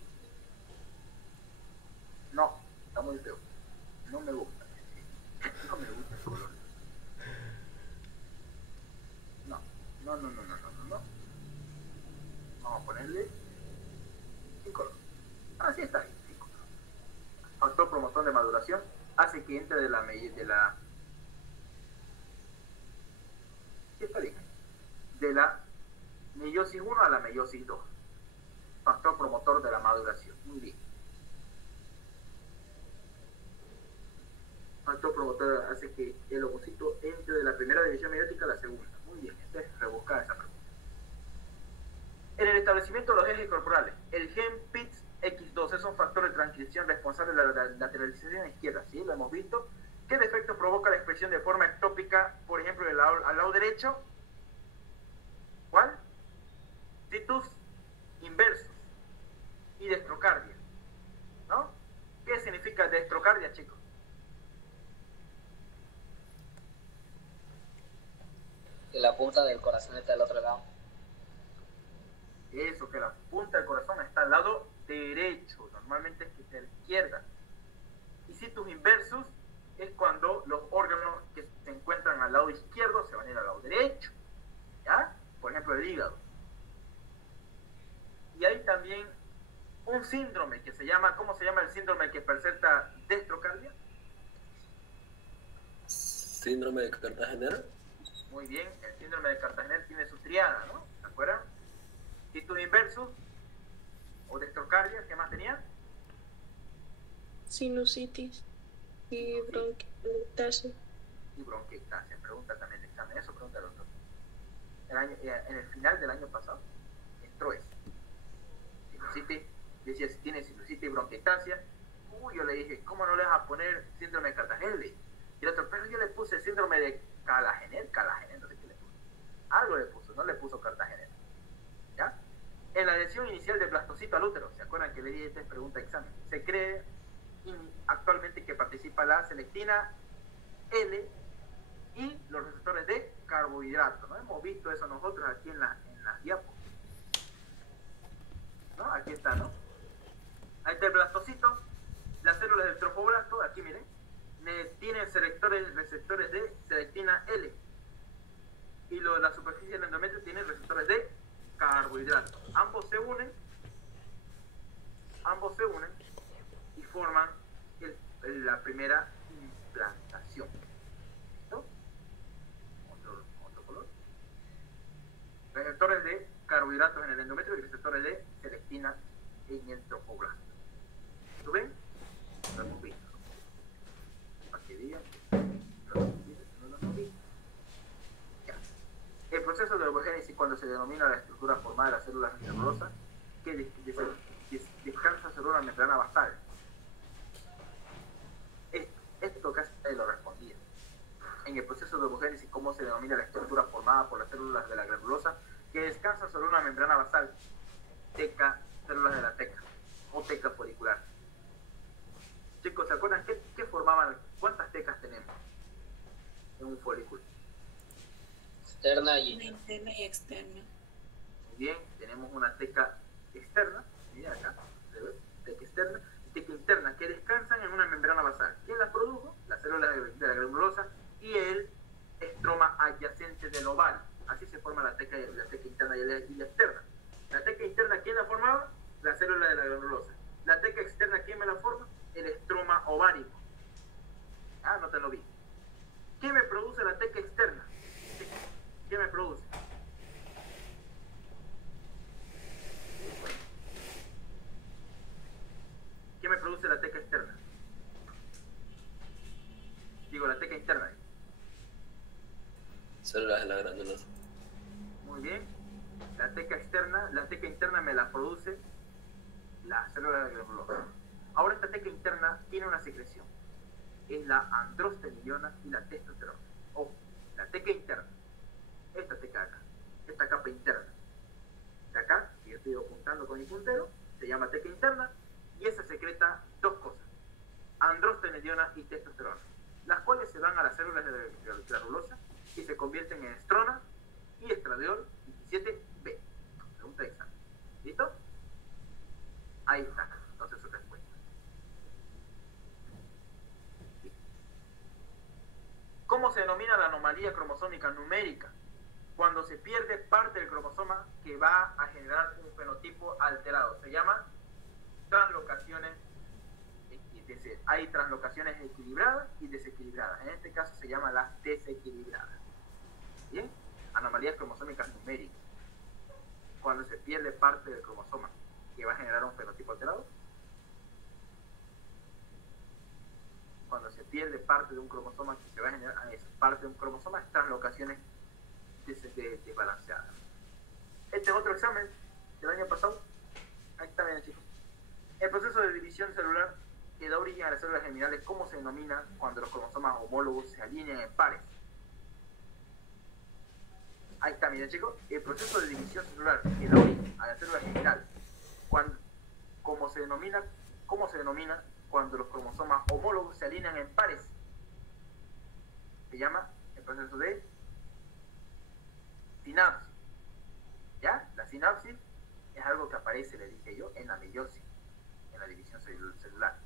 No, está muy feo. No me gusta. No me gusta ese color. No. Vamos a ponerle sin color. Así está bien, sin color. Factor promotor de maduración hace que entre de la meiosis 1 a la meiosis 2. Factor promotor de la maduración. Muy bien. Factor promotor hace que el ovocito entre de la primera división meiótica a la segunda. Muy bien, esta es rebuscada esa pregunta. En el establecimiento de los ejes corporales, el gen PITX2 es un factor de transcripción responsable de la lateralización izquierda, ¿sí? Lo hemos visto. ¿Qué defecto provoca la expresión de forma ectópica, por ejemplo, al lado derecho? ¿Cuál? Situs inversus y destrocardia, ¿no? ¿Qué significa destrocardia, chicos? Que la punta del corazón está al otro lado. Eso, que la punta del corazón está al lado derecho, normalmente es que esté a la izquierda. Y situs inversus es cuando los órganos que se encuentran al lado izquierdo se van a ir al lado derecho. hígado. Y hay también un síndrome que se llama, ¿cómo se llama el síndrome que presenta dextrocardia? Síndrome de Cartagena. Muy bien, el síndrome de Cartagena tiene su triada, ¿no? ¿Se acuerdan? Ictus inversus o dextrocardia, ¿qué más tenía? Sinusitis y bronquiectasia. Y bronquiectasia, pregunta también de examen, eso pregunta el doctor. En el final del año pasado entró eso. Sinusitis, decía si tiene sinusitis y bronquiectasia. Yo le dije, ¿cómo no le vas a poner síndrome de Cartagena? Y el otro, pero yo le puse síndrome de Calagenel, no sé qué le puso. Algo le puso, no le puso Cartagena. ¿Ya? En la lesión inicial del blastocito al útero, ¿se acuerdan que le dije esta pregunta de examen? Se cree actualmente que participa la selectina L y los receptores de carbohidratos, ¿no? Hemos visto eso nosotros aquí en las diapos, ¿no? Aquí está, ¿no? Ahí está el blastocito, las células del trofoblasto, aquí miren, tienen receptores de selectina L y la superficie del endometrio tiene receptores de carbohidratos. Ambos se unen y forman la primera implantación. ¿Listo? Otro color. Receptores de carbohidratos en el endometrio y receptores de selectina en el trofoblasto. ¿Lo ven? Lo hemos visto. Para que digan que no lo hemos visto. Ya. El proceso de ovogénesis, cuando se denomina la estructura formada de las células membranosas que descansa sobre una membrana basal. Esto casi lo respondía. En el proceso de ovogénesis, ¿cómo se denomina la estructura formada por las células de la granulosa que descansa sobre una membrana basal? Teca, células de la teca o teca folicular. Chicos, ¿se acuerdan qué formaban? ¿Cuántas tecas tenemos en un folículo? Externa y Interna y externa. Muy bien, tenemos una teca externa, miren acá, teca externa y teca interna, que descansan en una membrana basal. ¿Quién las produjo? Las células de la granulosa y el estroma adyacente del oval. Así se forma la teca interna y la externa. La teca interna, ¿quién la formaba? La célula de la granulosa. La teca externa, ¿quién me la forma? El estroma ovárico. Ah, no te lo vi. ¿Qué me produce la teca externa? ¿Qué me produce? ¿Qué me produce la teca externa? Digo, la teca interna. Células de la granulosa. Muy bien. La teca interna me la produce la célula de la granulosa. Ahora esta teca interna tiene una secreción. Es la androstenediona y la testosterona. Ojo, la teca interna. Esta teca de acá. Esta capa interna. De acá, que yo estoy apuntando con mi puntero, se llama teca interna y esa secreta dos cosas. Androstenediona y testosterona. Las cuales se van a las células de la granulosa y se convierten en estrona y estradiol 17B. Pregunta de examen. ¿Listo? Ahí está. Entonces su respuesta. ¿Cómo se denomina la anomalía cromosómica numérica? Cuando se pierde parte del cromosoma que va a generar un fenotipo alterado. Se llama translocaciones. Hay translocaciones equilibradas y desequilibradas. En este caso se llama las desequilibradas. ¿Bien? Anomalías cromosómicas numéricas. Cuando se pierde parte del cromosoma que va a generar un fenotipo alterado. Cuando se pierde parte de un cromosoma que se va a generar parte de un cromosoma, es translocaciones desbalanceadas. Este es otro examen del año pasado. Ahí está bien, chicos. El proceso de división celular que da origen a las células germinales, ¿cómo se denomina cuando los cromosomas homólogos se alinean en pares? Ahí está, miren, chicos. El proceso de división celular que da origen a las células germinales, ¿cómo se denomina cuando los cromosomas homólogos se alinean en pares? Se llama el proceso de sinapsis. ¿Ya? La sinapsis es algo que aparece, le dije yo, en la meiosis, en la división celular.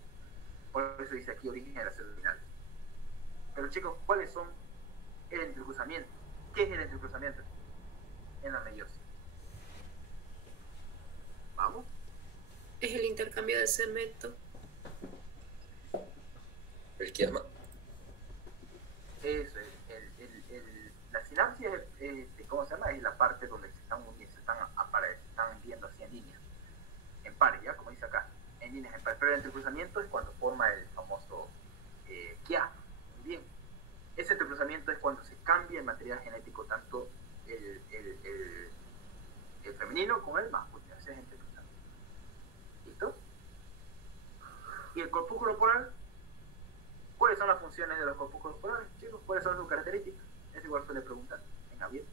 Por eso dice aquí origen de la célula germinal. Pero chicos, ¿cuáles son el entrecruzamiento? ¿Qué es el entrecruzamiento? En la meiosis. Vamos. Es el intercambio de cemento. El quiasma. Eso es. La sinapsis ¿cómo se llama? Es la parte donde se están uniendo, se están viendo así en líneas, en pares, ¿ya? Como dice acá, en líneas en pares. Pero el entrecruzamiento es cuando forma el famoso quiasma. Bien. Ese entrecruzamiento es cuando se cambia el material genético, tanto el femenino como el masculino. Ese es entrecruzamiento. ¿Listo? Y el corpúsculo polar, ¿cuáles son las funciones de los corpúsculos polares, chicos? ¿Cuáles son sus características? Es igual suele preguntar en abierto.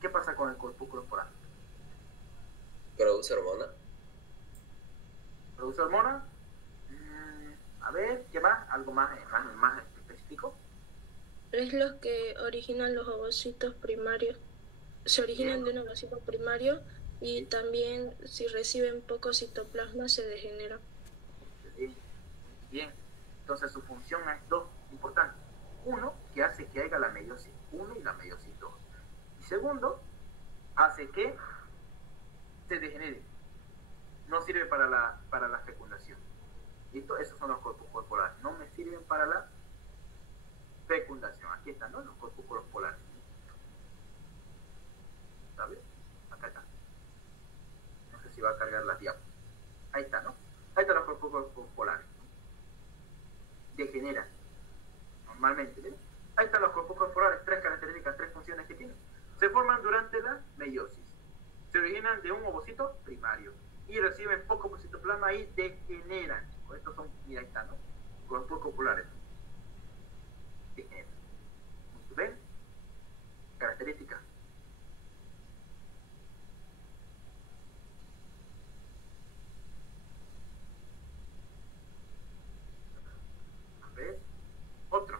¿Qué pasa con el corpúsculo polar? Produce hormona. ¿Produce hormonas? A ver, ¿qué más? ¿Algo más específico? Es los que originan los ovocitos primarios. Se originan de un ovocito primario y también si reciben poco citoplasma se degeneran. Bien. Entonces su función es dos importantes. Uno, que hace que haya la meiosis 1 y la meiosis 2. Y segundo, hace que se degenere. No sirve para la fecundación. ¿Listo? Esos son los corpúsculos polares. No me sirven para la fecundación. Aquí están, ¿no? Los corpúsculos polares. ¿Sabes? Acá están. No sé si va a cargar las diapos. Ahí está, ¿no? Ahí están los corpúsculos polares. Degeneran. Normalmente, ¿ven? Ahí están los corpúsculos polares. Tres características, tres funciones que tienen. Se forman durante la meiosis. Se originan de un ovocito primario. Y reciben poco citoplasma y degeneran. Estos son, mira, ahí están, ¿no? Corpúsculos polares. Degeneran. ¿Ven? Características. A ver. Otro.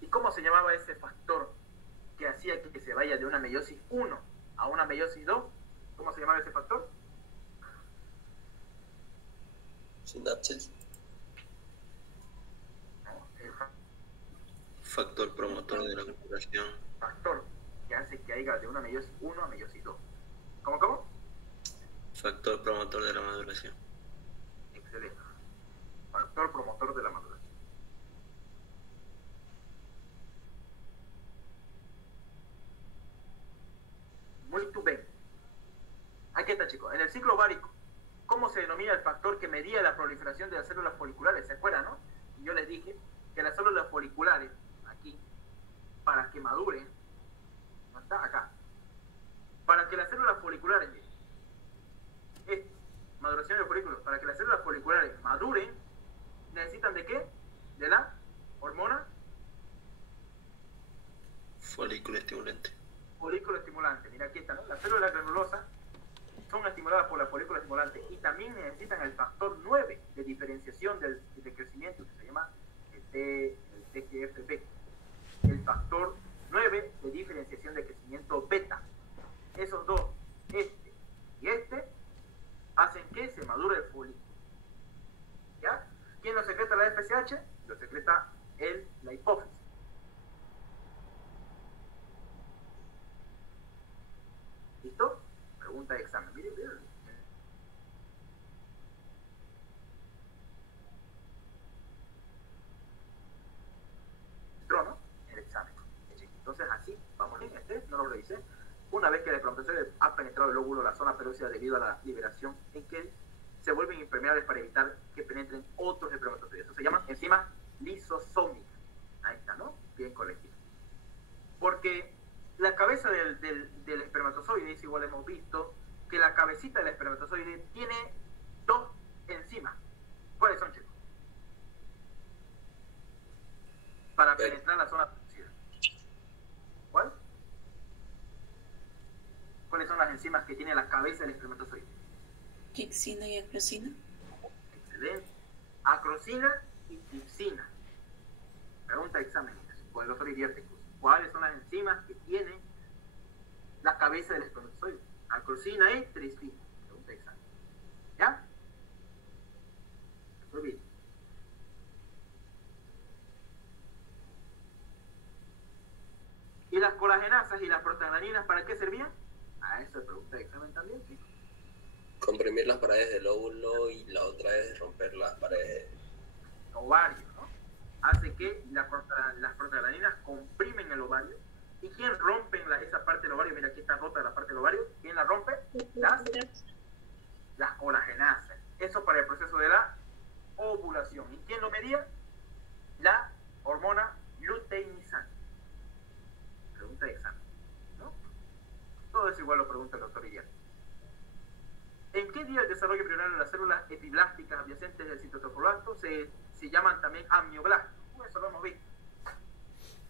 ¿Y cómo se llamaba ese factor que hacía que se vaya de una meiosis 1 a una meiosis 2? ¿Cómo se llamaba ese factor? Sinapsis. No, el Factor promotor de la maduración. factor que hace que haya de una meiosis 1 a meiosis 2. ¿Cómo? Factor promotor de la maduración. Excelente. Factor promotor de la maduración. Muy bien. Aquí está, chicos. En el ciclo ovárico, ¿cómo se denomina el factor que medía la proliferación de las células foliculares? ¿Se acuerdan, no? Y yo les dije que las células foliculares, aquí, para que maduren, ¿no está? Acá. Para que las células foliculares, maduración de folículos, para que las células foliculares maduren, ¿necesitan de qué? De la hormona Folículo estimulante. folículo estimulante. Mira, aquí está, ¿no? Las células granulosas son estimuladas por la folículo estimulante y también necesitan el factor 9 de diferenciación de crecimiento, que se llama el TGFB. El factor 9 de diferenciación de crecimiento beta. Esos dos, este y este, hacen que se madure el folículo. ¿Ya? ¿Quién lo secreta la FSH? Lo secreta la hipófisis. ¿Listo? Pregunta de examen. Miren. Entró, ¿no? El examen. Entonces así, vamos en no lo revisé. Una vez que el espermatozoide ha penetrado el óvulo, la zona pelúcida debido a la liberación en que se vuelven impermeables para evitar que penetren otros espermatozoides. Eso se llama enzimas lisosómicas. Ahí está, ¿no? Bien corregido. Porque la cabeza del espermatozoide, es igual hemos visto, que la cabecita del espermatozoide tiene dos enzimas. ¿Cuáles son, chicos? Para penetrar la zona pelúcida. ¿Cuál? ¿Cuáles son las enzimas que tiene la cabeza del espermatozoide? Trixina y acrosina. Excelente. Acrosina y tripsina. Pregunta de examen. Poderoso didiérticos. ¿Cuáles son las enzimas que tiene la cabeza del espermatozoide? Acrosina y tripsina. Pregunta de examen. ¿Ya? Muy bien. Y las colagenasas y las prostaglandinas, ¿para qué servían? Eso es pregunta de examen también, sí. Comprimir las paredes del óvulo y la otra es romper las paredes. Ovario, ¿no? Hace que las prostaglandinas comprimen el ovario. ¿Y quién rompe esa parte del ovario? Mira, aquí está rota la parte del ovario. ¿Quién la rompe? Las colagenasas. Eso para el proceso de la ovulación. ¿Y quién lo medía? La hormona luteinizante. Pregunta de examen, ¿no? Todo eso igual lo pregunta el doctor Iriarte. ¿En qué día el desarrollo embrionario de las células epiblásticas adyacentes del citotropoblasto se llaman también amioblastos? Eso lo hemos visto.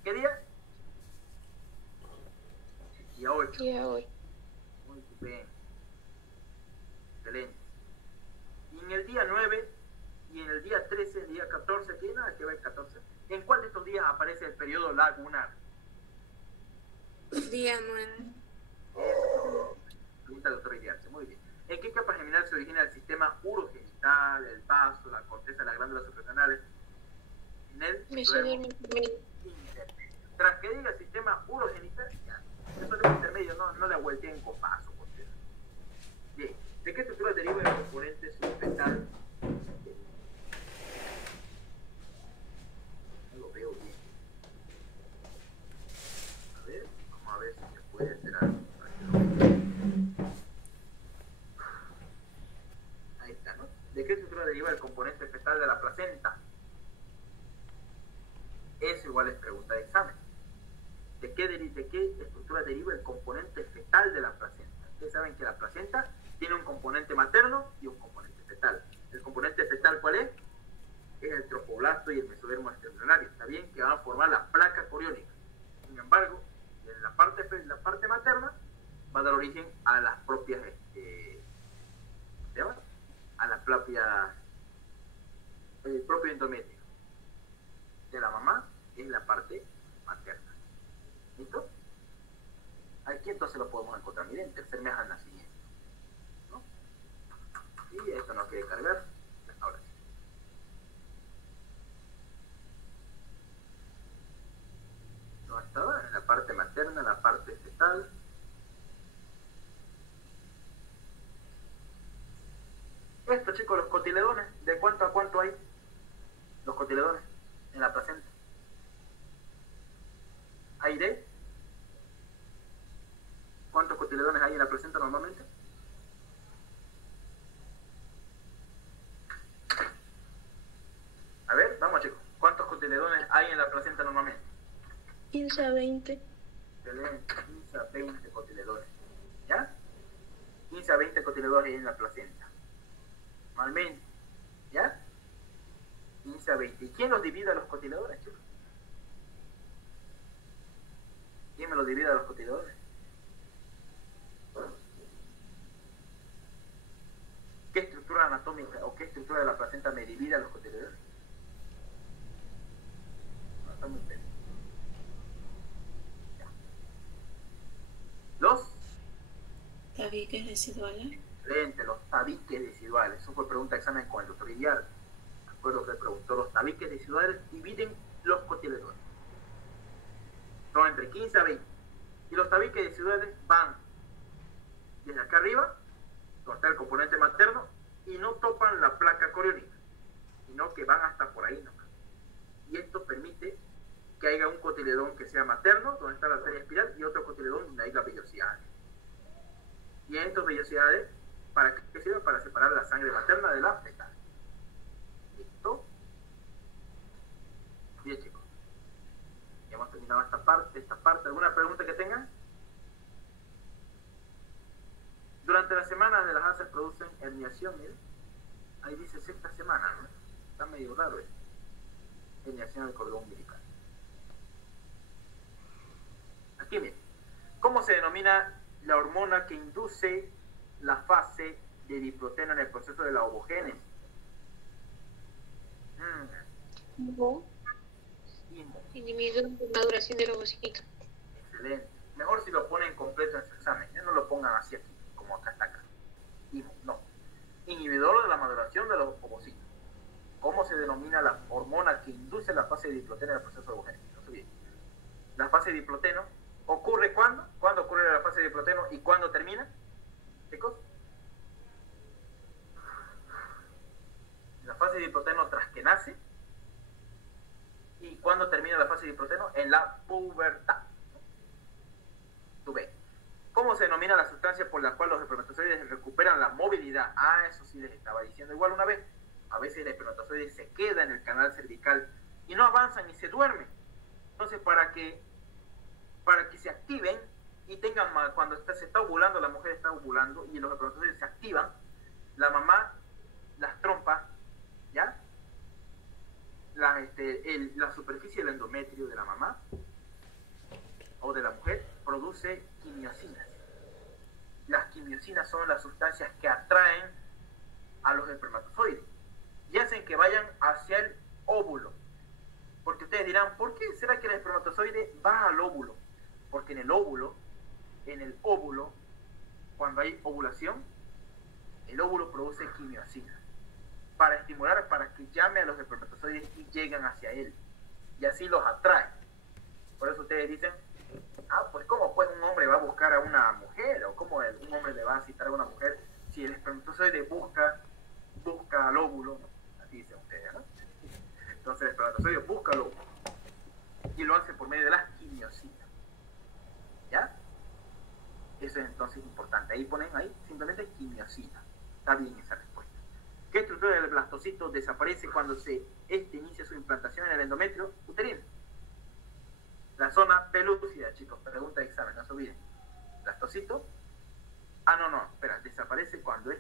¿Qué día? Día 8. Día 8. Muy bien. Excelente. Y en el día 9 y en el día 13, el día 14, ¿tiene nada que ver 14? ¿En cuál de estos días aparece el periodo lagunar? Día 9. Pregunta el doctor Iriarte. Muy bien. ¿En qué capa geminal se origina el sistema urogenital, el vaso, la corteza, las glándulas suprarrenales? En el Mesodermo intermedio. Tras que diga el sistema urogenital, ya. Mesodermo intermedio, no le vuelteen con paso, por cierto. Bien. ¿De qué estructura deriva el componente subfetal? No lo veo bien. A ver, vamos a ver si se puede hacer algo para que lo vean. Ahí está, ¿no? ¿De qué estructura deriva el componente fetal de la placenta? Eso igual es pregunta de examen. ¿De qué estructura deriva el componente fetal de la placenta? Ustedes saben que la placenta tiene un componente materno y un componente fetal. ¿El componente fetal cuál es? Es el tropoblasto y el mesodermo extraembrionario. Está bien que van a formar la placa coriónica. Sin embargo, en la parte materna va a dar origen a las propias, el propio endometrio de la mamá es la parte materna. ¿Listo? Aquí entonces lo podemos encontrar. Miren, tercer mes al nacimiento, ¿no? Y esto nos quiere cargar. Ahora sí. No estaba en la parte materna, en la parte fetal. Esto, chicos, los cotiledones, ¿de cuánto a cuánto hay? Los cotiledones en la placenta. ¿Hay de? ¿Cuántos cotiledones hay en la placenta normalmente? A ver, vamos, chicos. ¿Cuántos cotiledones hay en la placenta normalmente? 15 a 20. Excelente, 15 a 20 cotiledones. ¿Ya? 15 a 20 cotiledones hay en la placenta. Normalmente. ¿Ya? 15 a 20. ¿Y quién los divide a los cotiledones, chicos? ¿Quién me los divide a los cotiledones? ¿Qué estructura anatómica o qué estructura de la placenta me divide a los cotiledones? No, está muy bien. Los Tabiques residuales. excelente, los tabiques residuales. Eso fue pregunta de examen con el doctor Iriarte. Recuerdo que preguntó, los tabiques residuales dividen los cotiledones. Son entre 15 a 20. Y los tabiques residuales van desde acá arriba, donde está el componente materno, y no topan la placa coriónica, sino que van hasta por ahí nomás. Y esto permite que haya un cotiledón que sea materno, donde está la arteria espiral, y otro cotiledón donde hay las vellosidades. Y en estas vellosidades, ¿para qué sirven? Para separar la sangre materna de la fetal. ¿Listo? Bien, chicos. Ya hemos terminado esta parte. ¿Alguna pregunta que tengan? Durante las semanas de las ASAs producen herniación, miren. Ahí dice sexta semana, ¿no? Está medio raro esto. Herniación del cordón umbilical. Aquí miren. ¿Cómo se denomina la hormona que induce la fase de diproteno en el proceso de la ovogénesis? Inhibidor de maduración del ovocito. Excelente. Mejor si lo ponen completo en su examen. Ya no lo pongan así aquí, como acá está acá. No. Inhibidor de la maduración de los ovocitos. ¿Cómo se denomina la hormona que induce la fase de diproteno en el proceso de ovogénesis? Entonces, bien. La fase de diproteno ¿Ocurre cuándo? ¿Cuándo ocurre la fase de diproteno y cuándo termina? Chicos. La fase de diproteno tras que nace. ¿Y cuándo termina la fase de diproteno? En la pubertad. Tú ves. ¿Cómo se denomina la sustancia por la cual los espermatozoides recuperan la movilidad? Ah, eso sí les estaba diciendo igual una vez. A veces el espermatozoide se queda en el canal cervical y no avanzan ni se duermen. Entonces, para que se activen y tengan, cuando se está ovulando, la mujer está ovulando y los espermatozoides se activan, la mamá, las trompas, ¿ya? La superficie del endometrio de la mamá o de la mujer produce quimiosinas. Las quimiosinas son las sustancias que atraen a los espermatozoides y hacen que vayan hacia el óvulo. Porque ustedes dirán, ¿por qué será que el espermatozoide va al óvulo? Porque en el óvulo, cuando hay ovulación, el óvulo produce quimiosinas para estimular, para que llame a los espermatozoides y lleguen hacia él. Y así los atrae. Por eso ustedes dicen, pues ¿cómo pues un hombre va a buscar a una mujer? ¿O cómo un hombre le va a citar a una mujer si el espermatozoide busca al óvulo? ¿No? Así dicen ustedes, ¿no? Entonces el espermatozoide busca al óvulo. Y lo hace por medio de las quimiosinas. ¿Ya? Eso es entonces importante. Ahí ponen simplemente quimiosina. Está bien esa respuesta. ¿Qué estructura del blastocito desaparece cuando inicia su implantación en el endometrio uterino? La zona pelúcida, chicos. Pregunta de examen, no se olviden. Blastocito. Espera. Desaparece cuando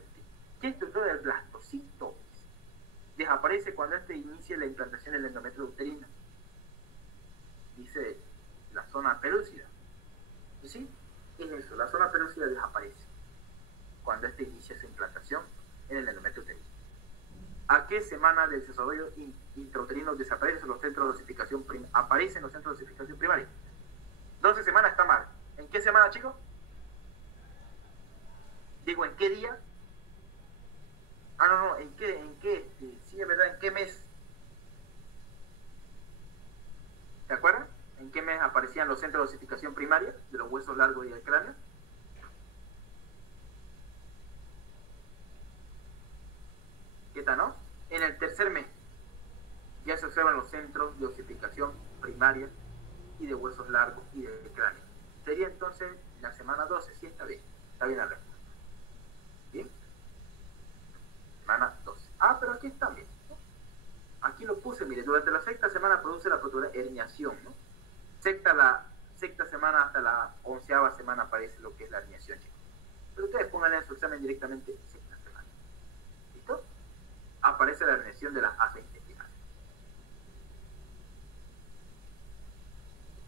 ¿Qué estructura del blastocito desaparece cuando inicia la implantación en el endometrio uterino? Dice la zona pelúcida. ¿Y sí? Es eso. La zona pelúcida desaparece cuando inicia su implantación en el endometrio uterino. ¿A qué semana del desarrollo intrauterino desaparecen los centros de dosificación aparecen los centros de dosificación primaria? 12 semanas está mal. ¿En qué semana, chicos? Digo, ¿en qué día? ¿En qué? Sí, es verdad, ¿en qué mes? ¿Se acuerdan? ¿En qué mes aparecían los centros de dosificación primaria de los huesos largos y del cráneo? ¿Qué tal, no? En el tercer mes ya se observan los centros de osificación primaria y de huesos largos y del cráneo. Sería entonces la semana 12, sí, está bien la respuesta. ¿Bien? Semana 12. Pero aquí está bien, ¿no? Aquí lo puse, mire, durante la sexta semana produce la herniación, ¿no? Sexta semana hasta la 11ª semana aparece lo que es la herniación, chicos. Pero ustedes pónganle en su examen directamente sexta semana. ¿Listo? Aparece la herniación de las asas intestinales.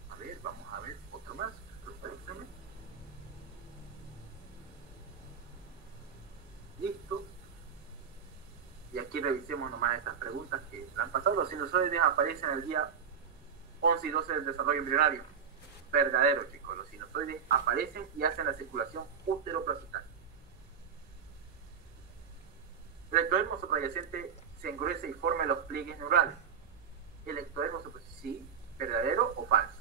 A ver, vamos a ver otro más. Listo. Y aquí revisemos nomás estas preguntas que han pasado. Los sinusoides aparecen el día 11 y 12 del desarrollo embrionario. Verdadero, chicos. Los sinusoides aparecen y hacen la circulación útero-placental. El ectodermo suprayacente se engruesa y forma los pliegues neurales. El ectodermo suprayacente, sí, verdadero o falso.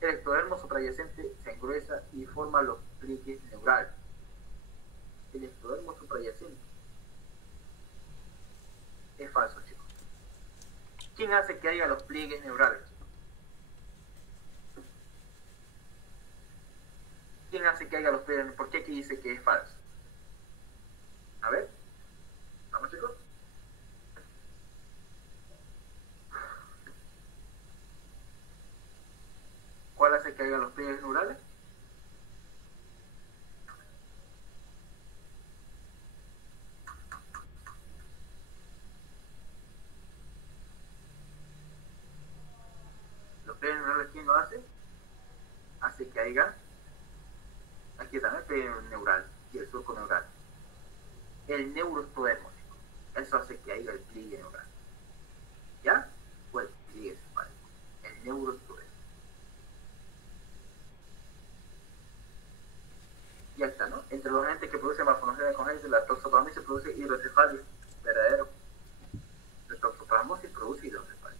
El ectodermo suprayacente se engruesa y forma los pliegues neurales. El ectodermo suprayacente es falso, chicos. ¿Quién hace que haya los pliegues neurales? ¿Quién hace que haya los pliegues? ¿Por qué aquí dice que es falso? A ver. Vamos, chicos. ¿Cuál hace que haya los pliegues neurales? Los pliegues neurales, ¿quién lo hace? Hace que haya, aquí está, el pliegue neural y el surco neural. El neuroectodermo, chicos. Eso hace que haya el pliegue neural. ¿Ya? O el pliegue cefálico. El neuroectodermo. Ya está, ¿no? Entre los agentes que producen malformaciones congénitas, la toxoplasmosis produce hidrocefalia. Verdadero. La toxoplasmosis produce hidrocefalia.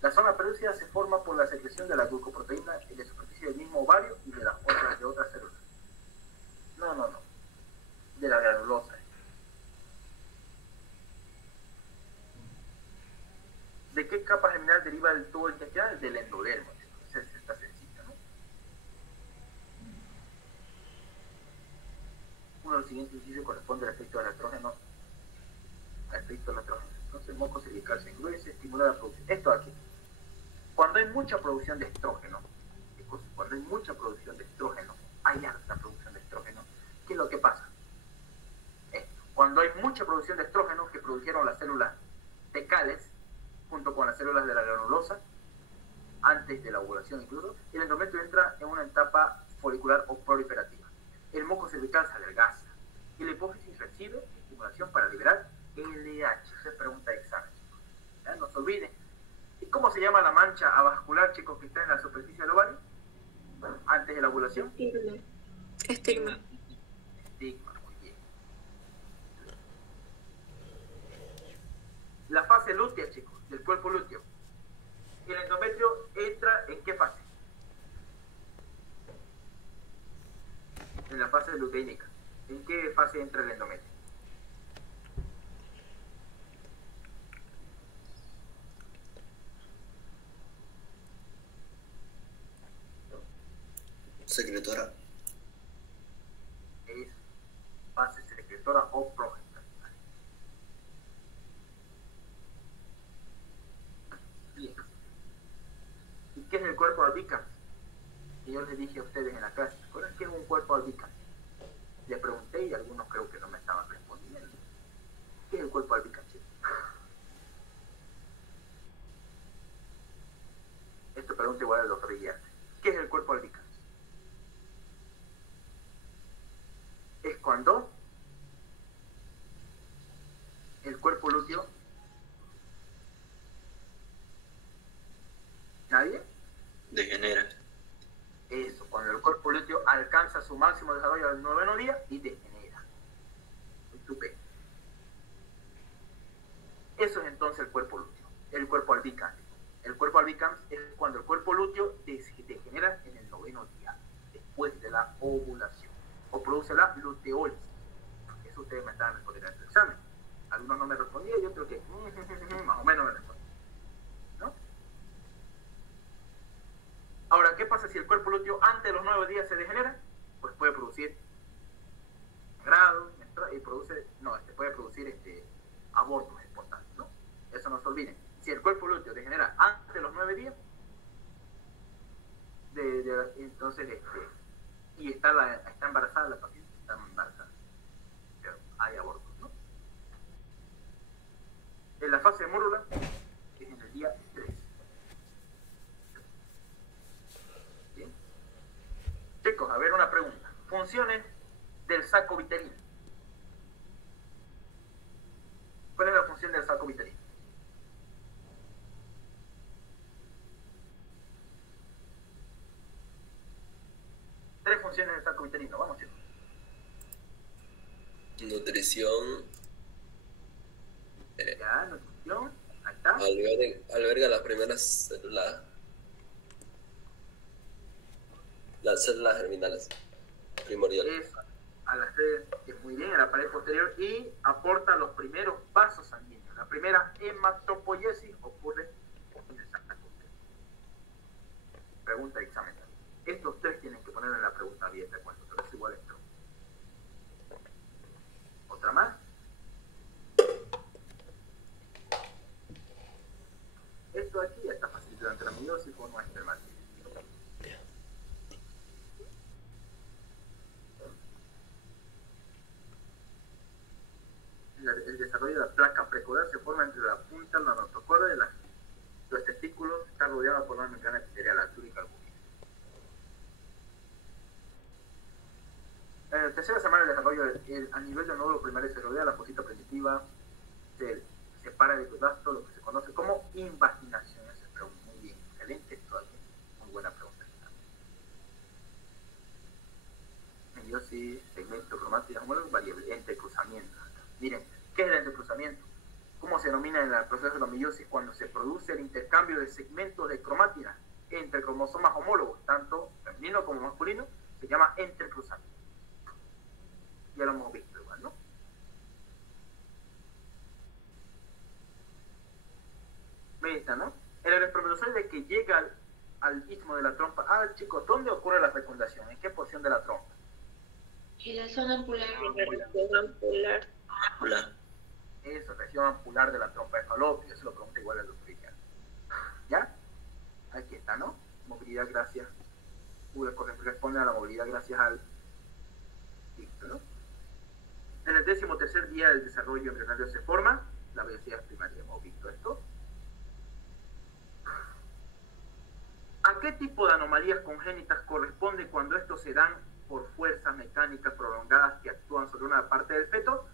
La zona pelúcida se forma por la secreción de la glucoproteína en la superficie del mismo ovario y de las otras células. No. De la granulosa. ¿De qué capa germinal deriva el tubo intestinal? Del endodermo. Entonces está sencillo, ¿no? Uno de los siguientes incisos corresponde al efecto del estrógeno. Entonces, el moco cervical se engruese, estimula la producción. Esto aquí. Cuando hay mucha producción de estrógeno, hay alta producción de estrógeno. ¿Qué es lo que pasa? Cuando hay mucha producción de estrógeno que produjeron las células fecales, junto con las células de la granulosa, antes de la ovulación incluso, el endometrio entra en una etapa folicular o proliferativa. El moco cervical se adelgaza y la hipófisis recibe estimulación para liberar LH. Esa es pregunta de examen, chicos. ¿Ya? No se olviden. ¿Y cómo se llama la mancha avascular, chicos, que está en la superficie del ovario? Bueno, antes de la ovulación. Estigma. Estigma, muy bien. La fase lútea, chicos, del cuerpo lúteo. El endometrio entra ¿en qué fase? En la fase luteínica. ¿En qué fase entra el endometrio? Secretora. Es fase secretora o progestacional. Bien. ¿Y qué es el cuerpo albicans? Y yo les dije a ustedes en la clase, ¿recuerdan qué es un cuerpo albicans? Les pregunté y algunos creo que no me estaban respondiendo. ¿Qué es el cuerpo albicans, chicos? Esto pregunta igual al doctor Guillermo. ¿Qué es el cuerpo albicans? Es cuando el cuerpo lúteo, ¿nadie? Degenera. Eso, cuando el cuerpo lúteo alcanza su máximo desarrollo al 9º día y degenera. Estupendo. Eso es entonces el cuerpo lúteo, el cuerpo albicans. El cuerpo albicans es cuando el cuerpo lúteo degenera en el 9º día, después de la ovulación, o produce la luteólisis. Eso ustedes me estaban respondiendo en el examen. Algunos no me respondían y otros que más o menos me respondían, ¿no? Ahora, ¿qué pasa si el cuerpo lúteo antes de los 9 días se degenera? Pues puede producir sangrado y puede producir abortos espontáneos, ¿no? Eso no se olviden. Si el cuerpo lúteo degenera antes de los 9 días, entonces y está embarazada la paciente, está embarazada, pero hay abortos, ¿no? En la fase de mórula es en el día 3. Bien. Chicos, a ver una pregunta. Funciones del saco vitelino. ¿Cuál es la función del saco vitelino? Tres funciones del saco vitelino. Vamos, chicos. Nutrición. Ya, nutrición. Ahí está. Alberga las primeras células. Las células germinales primordiales. A las redes, muy bien, a la pared posterior, y aporta los primeros vasos sanguíneos. La primera hematopoiesis ocurre en el saco vitelino. Pregunta de examen. Estos tres tienen que poner en la pregunta abierta, cuando pero es igual esto. ¿Otra más? Esto aquí ya está fácil. Durante la meiosis forma espermátido. El desarrollo de la placa precolar se forma entre la punta, la notocorda y los testículos. Está rodeado por una membrana epitelial, la túnica albuminal. En la tercera semana del desarrollo, a nivel del nódulo primario se rodea la fosita primitiva, se separa el epigastro, lo que se conoce como invaginación. Esa es pregunta muy bien, excelente, esto aquí, muy buena pregunta. Meiosis, segmento, cromática, variable, entrecruzamiento. Miren, ¿qué es el entrecruzamiento? ¿Cómo se denomina en el proceso de la meiosis? Cuando se produce el intercambio de segmentos de cromátina cromosomas homólogos, tanto femenino como masculino, se llama entrecruzamiento. Ya lo hemos visto igual, ¿no? Me está, ¿no? El espermatozoide que llega al istmo de la trompa. Ah, chicos, ¿dónde ocurre la fecundación? ¿En qué porción de la trompa? En la zona ampular. Hola. Eso, región ampular de la trompa de falopio. Eso lo pregunta igual el doctor Ricardo. ¿Ya? Aquí está, ¿no? Movilidad gracias. Corresponde a la movilidad gracias al... Listo, ¿no? En el 13º día del desarrollo embrionario se forma la velocidad primaria. Hemos visto esto. ¿A qué tipo de anomalías congénitas corresponde cuando estos se dan por fuerzas mecánicas prolongadas que actúan sobre una parte del feto?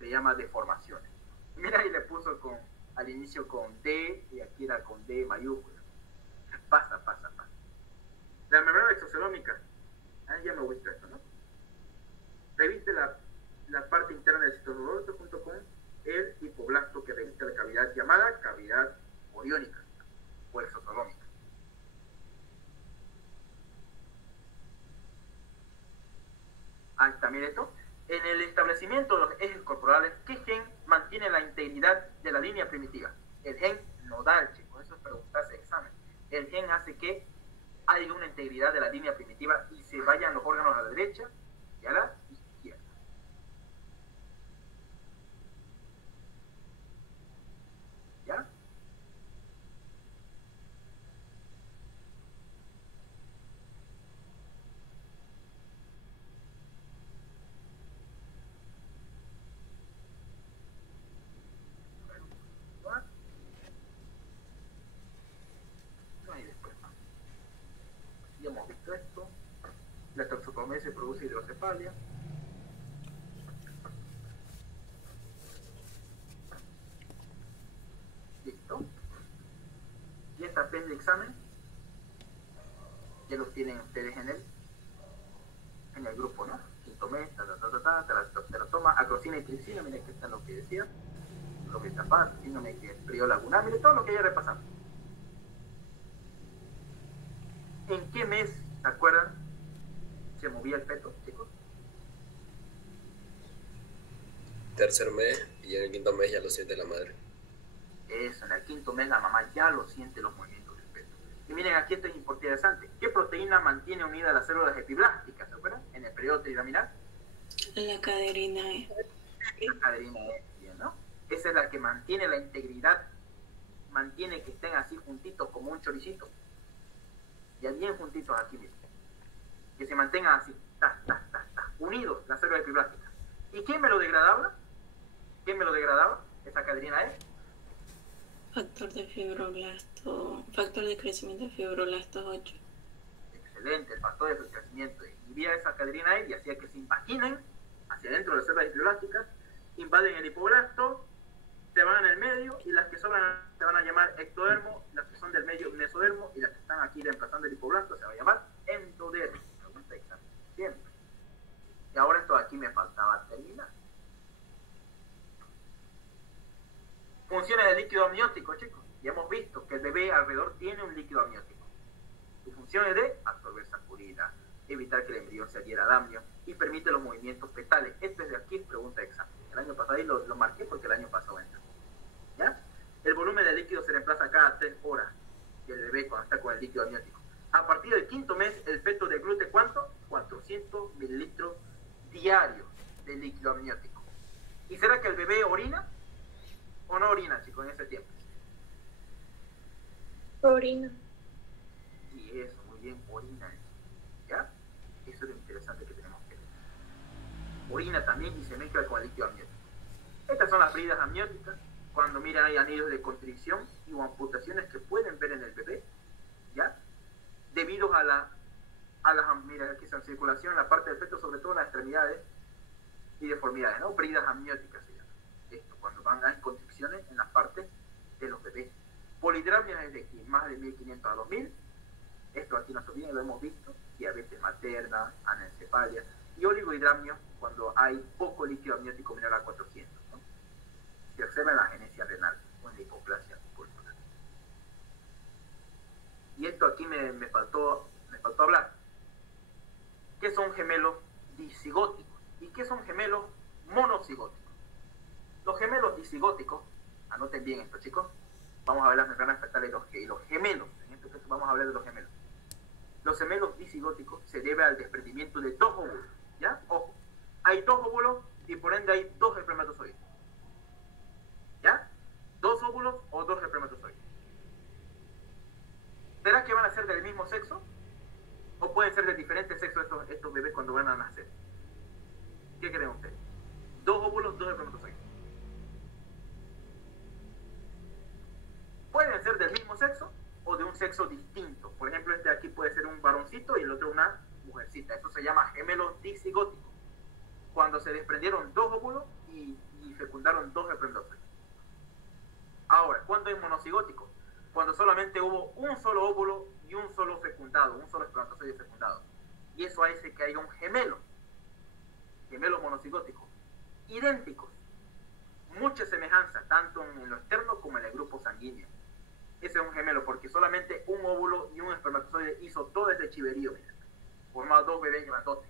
Se llama deformaciones. Mira, ahí le puso al inicio con D y aquí era con D mayúscula. Pasa. La membrana exocelómica. Ya me he visto esto, ¿no? Reviste la parte interna del citosoloto junto con el hipoblasto que reviste la cavidad llamada cavidad oriónica o exocelómica. Ahí está, mire esto. En el establecimiento de los ejes corporales, ¿qué gen mantiene la integridad de la línea primitiva? El gen nodal, chicos, eso es preguntarse examen. El gen hace que haya una integridad de la línea primitiva y se vayan los órganos a la derecha y a la izquierda. ¿Ya? Y después ya hemos visto esto. La toxoplasmosis se produce hidrocefalia. Listo. Y esta pen de examen ya los tienen ustedes en el grupo, ¿no? Quinto mes, teratoma, acrocina y tricina, miren que está lo que decía, lo que está síndrome que es frío lagunar, miren todo lo que ya repasamos. ¿En qué mes, se acuerdan, se movía el feto, chicos? Tercer mes y en el quinto mes ya lo siente la madre. Eso, en el quinto mes la mamá ya lo siente los movimientos del feto. Y miren, aquí esto es interesante. ¿Qué proteína mantiene unidas las células epiblásticas, se acuerdan? En el periodo trilaminal. La caderina E. La caderina E, bien, ¿no? Esa es la que mantiene la integridad, mantiene que estén así juntitos como un choricito. Ya bien juntitos aquí mismo. Que se mantengan así, unidos, las células epiblásticas. ¿Y quién me lo degradaba? ¿Quién me lo degradaba? Esa caderina E. Factor de crecimiento de fibroblastos 8. Excelente, el factor de crecimiento inhibía esa caderina E y hacía que se impaginen hacia adentro de las células epiblásticas, invaden el hipoblasto, se van en el medio y las que sobran se van a llamar ectodermo, las que son del medio mesodermo y las que están aquí reemplazando el hipoblasto se va a llamar endodermo. Siempre. Y ahora esto de aquí me faltaba terminar. Funciones del líquido amniótico, chicos. Ya hemos visto que el bebé alrededor tiene un líquido amniótico. Su función es de absorber saccharina, evitar que el embrión se adhiera al amnio y permite los movimientos fetales. Esto es de aquí, es pregunta de examen. El año pasado ahí lo marqué porque el año pasado entró. ¿Ya? El volumen del líquido se reemplaza cada 3 horas y el bebé cuando está con el líquido amniótico. A partir del quinto mes, el feto deglute ¿cuánto? 400 mililitros diarios de líquido amniótico. ¿Y será que el bebé orina o no orina, chicos, en ese tiempo? Orina. Y eso, muy bien, orina. ¿Ya? Eso es lo interesante que tenemos que ver. Orina también y se mezcla con el líquido amniótico. Estas son las bridas amnióticas. Cuando miran hay anillos de constricción y amputaciones que pueden ver en el bebé, ¿ya? Debido a las, mira, aquí está en circulación en la parte del feto, sobre todo en las extremidades y deformidades, ¿no? Bridas amnióticas se llama. Esto, cuando van a constricciones en las partes de los bebés. Polidramia es de aquí, más de 1500 a 2000. Esto aquí no se olviden, lo hemos visto. Diabetes materna, anencefalia. Y oligohidramio cuando hay poco líquido amniótico menor a 400, ¿no? Se observa en la agenesia renal o en la hipoplasia pulmonar. Y esto aquí me me faltó hablar. ¿Qué son gemelos disigóticos? ¿Y qué son gemelos monocigóticos? Los gemelos disigóticos, anoten bien esto, chicos. Vamos a ver las membranas fetales y los gemelos. En este caso vamos a hablar de los gemelos. Los gemelos disigóticos se debe al desprendimiento de dos óvulos, ¿ya? Ojo, hay dos óvulos y por ende hay dos espermatozoides, ¿ya? Dos óvulos o dos espermatozoides. ¿Será que van a ser del mismo sexo? ¿O pueden ser de diferentes sexos estos bebés cuando van a nacer? ¿Qué creen ustedes? Dos óvulos, dos espermatozoides. Pueden ser del mismo sexo o de un sexo distinto. Por ejemplo, este de aquí puede ser un varoncito y el otro una mujercita. Eso se llama gemelos disigóticos. Cuando se desprendieron dos óvulos y fecundaron dos espermatozoides. Ahora, ¿cuándo es monocigótico? Cuando solamente hubo un solo óvulo y un solo fecundado, un solo espermatozoide fecundado. Y eso hace que haya un gemelo monocigótico, idénticos, mucha semejanza, tanto en lo externo como en el grupo sanguíneo. Ese es un gemelo porque solamente un óvulo y un espermatozoide hizo todo ese chiverío, formado dos bebés grandotes.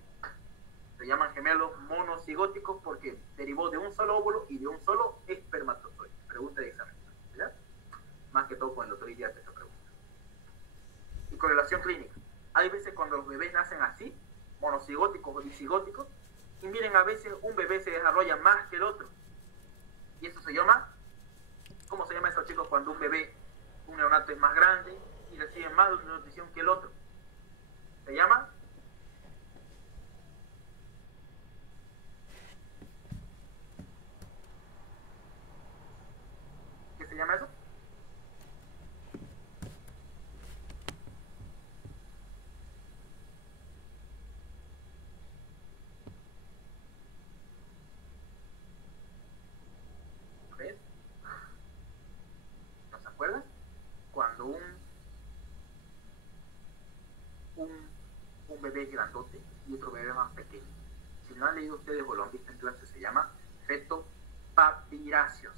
Se llaman gemelos monocigóticos porque derivó de un solo óvulo y de un solo espermatozoide. Pregunta de examen, ¿ya? Más que todo con el doctor Iriarte esta pregunta. Y correlación clínica. Hay veces cuando los bebés nacen así, monocigóticos o disigóticos, y miren, a veces un bebé se desarrolla más que el otro. Y eso se llama, ¿cómo se llama eso, chicos? Cuando un bebé, un neonato es más grande y recibe más nutrición que el otro. Se llama ¿qué se llama eso? ¿Ves? ¿No se acuerdan? Cuando un bebé es grandote y otro bebé más pequeño. Si no han leído ustedes o lo han visto en clase, se llama feto papiráceo.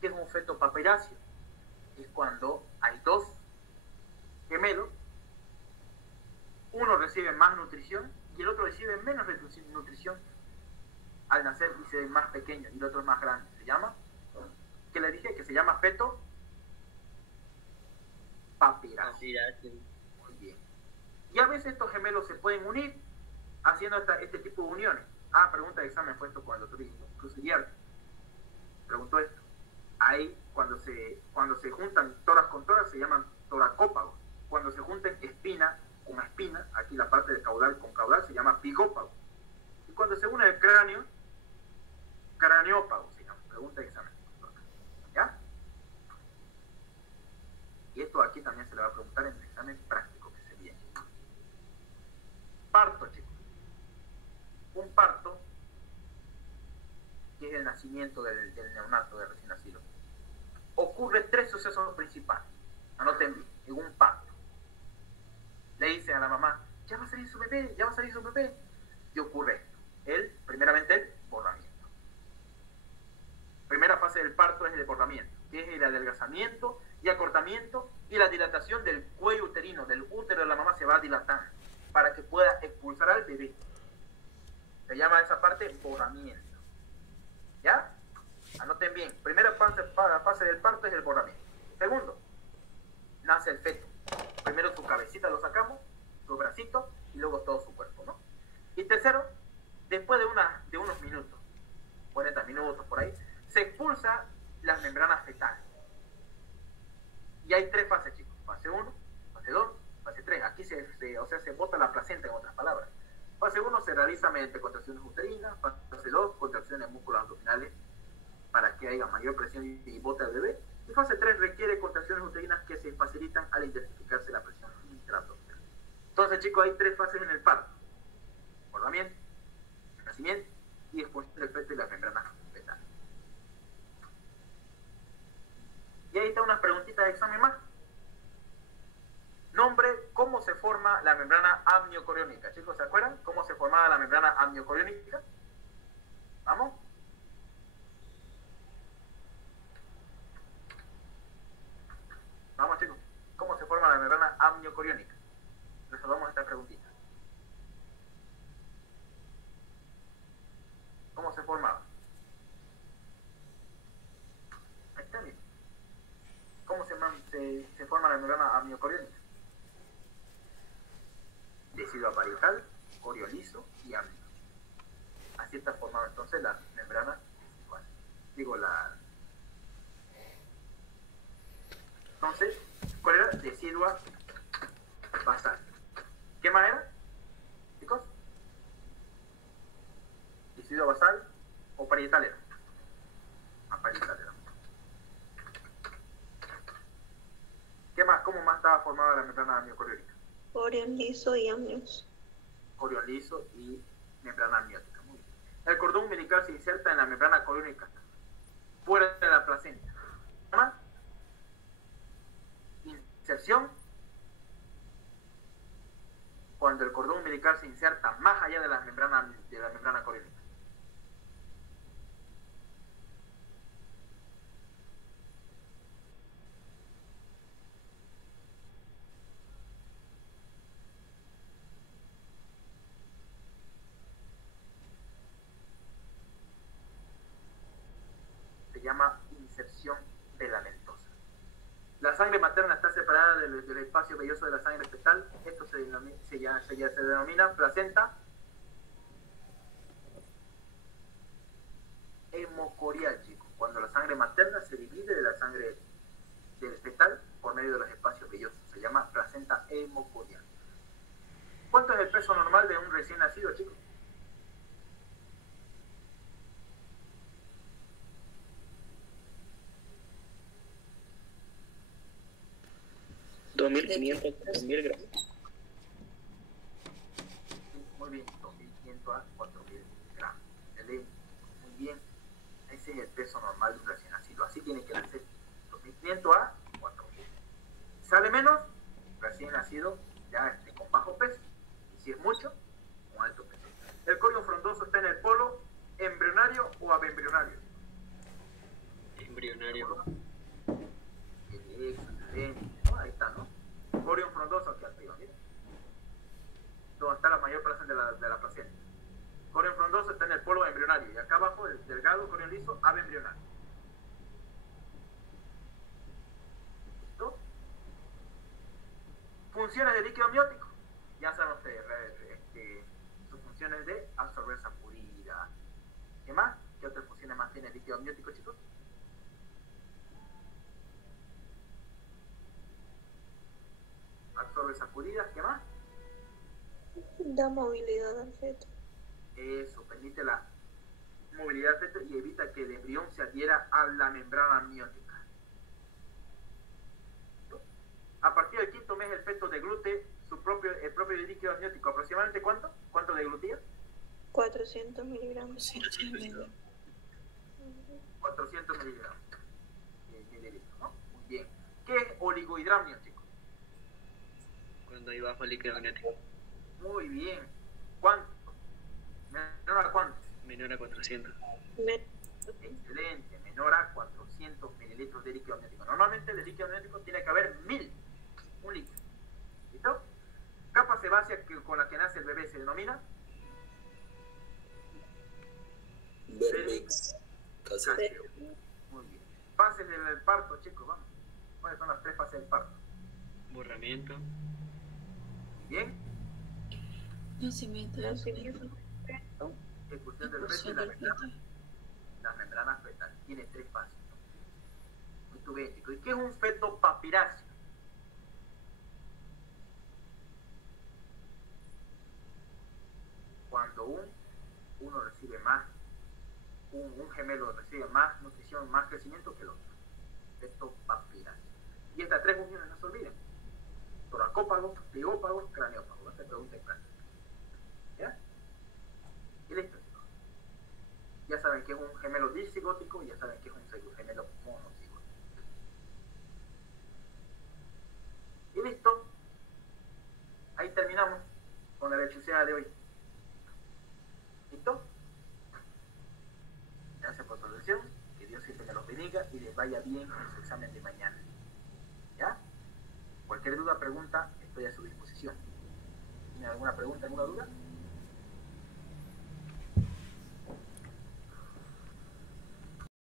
¿Qué es un feto papiráceo? Es cuando hay dos gemelos, uno recibe más nutrición y el otro recibe menos nutrición al nacer y se ve más pequeño y el otro es más grande. Se llama, ¿qué le dije? Que se llama feto papiráceo. Muy bien. Y a veces estos gemelos se pueden unir haciendo este tipo de uniones. Pregunta de examen fue esto con el doctor Cruz Iriarte. Preguntó esto. Ahí, cuando se juntan toras con toras, se llaman toracópagos. Cuando se juntan espina con espina, aquí la parte de caudal con caudal, se llama bigópago. Y cuando se une el cráneo, craneópago se llama. Pregunta de examen. ¿Ya? Y esto aquí también se le va a preguntar en el examen práctico que se viene. Parto, chicos. Un parto, que es el nacimiento del neonato, del recién nacido, ocurre tres sucesos principales. Anoten bien, en un parto. Le dicen a la mamá, ya va a salir su bebé, ya va a salir su bebé. Y ocurre esto. Primeramente el borramiento. Primera fase del parto es el borramiento, que es el adelgazamiento y acortamiento y la dilatación del cuello uterino, del útero de la mamá se va dilatando para que pueda expulsar al bebé. Se llama esa parte borramiento. ¿Ya? Anoten bien. Primera fase del parto es el borramiento. Segundo, nace el feto. Primero su cabecita lo sacamos, su bracito y luego todo su cuerpo, ¿no? Y tercero, después de unos minutos, 40 minutos por ahí, se expulsa las membranas fetales. Y hay tres fases, chicos. Fase 1, fase 2, fase 3. Aquí se bota la placenta, en otras palabras. Fase 1 se realiza mediante contracciones uterinas. Fase 2, contracciones músculos abdominales para que haya mayor presión y bote al bebé. Y fase 3 requiere contracciones uterinas que se facilitan al intensificarse la presión intraabdominal. Entonces, chicos, hay tres fases en el parto: borramiento, nacimiento y expulsión del feto y las membranas fetales. Y ahí están unas preguntitas de examen más. Nombre, ¿cómo se forma la membrana amniocoriónica? Chicos, ¿se acuerdan cómo se formaba la membrana amniocoriónica? ¿Vamos? Vamos, chicos. ¿Cómo se forma la membrana amniocoriónica. Resolvamos esta preguntita. ¿Cómo se formaba? Ahí está bien. ¿Cómo se forma la membrana amniocoriónica? Tejido aparietal, corioliso y amnio. Así está formada entonces la membrana testicular. Entonces, ¿cuál era? Decidua basal. ¿Qué más era, chicos? Decidua basal o parietal era. Parietal era. ¿Qué más? ¿Cómo más estaba formada la membrana amniocoriónica? Corión liso y amnios. Corión liso y membrana amniótica. Muy bien. El cordón umbilical se inserta en la membrana coriónica fuera de la placenta. ¿Qué más? Inserción. Cuando el cordón umbilical se inserta más allá de la membrana coriónica. Se llama inserción filamentosa. La sangre materna está separada del espacio velloso de la sangre fetal. Esto se denomina placenta hemocorial, chicos. Cuando la sangre materna se divide de la sangre del fetal por medio de los espacios vellosos. Se llama placenta hemocorial. ¿Cuánto es el peso normal de un recién nacido, chicos? 2.500 a 4.000 gramos. Muy bien, 2.500 a 4.000 gramos. Muy bien, ese es el peso normal de un recién nacido. Así tiene que nacer, 2.500 a 4.000. ¿Sale menos? Recién nacido ya con bajo peso. Y si es mucho, con alto peso. ¿El corión frondoso está en el polo embrionario o abembrionario? Embrionario. Excelente. Ahí está, ¿no? Corión frondoso aquí arriba, miren. Donde está la mayor parte de la placenta. Corión frondoso está en el polo embrionario. Y acá abajo, el delgado corión liso, abembrionario. ¿Listo? Funciones de líquido amniótico. Ya saben ustedes, sus funciones de absorber sacudida. ¿Qué más? ¿Qué otras funciones más tiene el líquido amniótico, chicos? Absorbe sacudidas, ¿qué más? Da movilidad al feto. Eso, permite la movilidad del feto y evita que el embrión se adhiera a la membrana amniótica. A partir del quinto mes el feto deglute el propio líquido amniótico. ¿Aproximadamente cuánto? ¿Cuánto deglutía? 400 miligramos. 400 miligramos. Mililitros, ¿no? Muy bien. ¿Qué es oligohidramnio, chicos? Cuando hay bajo líquido amniótico. Muy bien. ¿Cuánto? ¿Menor a cuánto? Menor a 400. Excelente. Menor a 400 mililitros de líquido amniótico. Normalmente de líquido amniótico tiene que haber 1000. Un litro. ¿Listo? Capa sebácea con la que nace el bebé se denomina Vermix. caseo. Muy bien. Fases del parto, chicos, vamos. ¿Cuáles son las 3 fases del parto? Borramiento. Bien. Nacimiento del feto. Ejecución del feto y Expulsión del feto. las membranas fetales. Tiene 3 fases. Muy bien, chicos. ¿Y qué es un feto papiráceo? Cuando uno recibe más, un gemelo recibe más nutrición, más crecimiento que el otro. Feto papiráceo. Y estas 3 funciones no se olviden. Toracópago, plegópago, craneópago. Esta pregunta es práctica. ¿Ya? Y listo, chicos. Ya saben que es un gemelo disigótico y ya saben que es un gemelo monocigótico. Y listo. Ahí terminamos con la electricidad de hoy. ¿Listo? Gracias por su atención. Que Dios siempre me los bendiga y les vaya bien en su examen de mañana. ¿Ya? Cualquier duda, pregunta, estoy a su disposición. ¿Tiene alguna pregunta, alguna duda?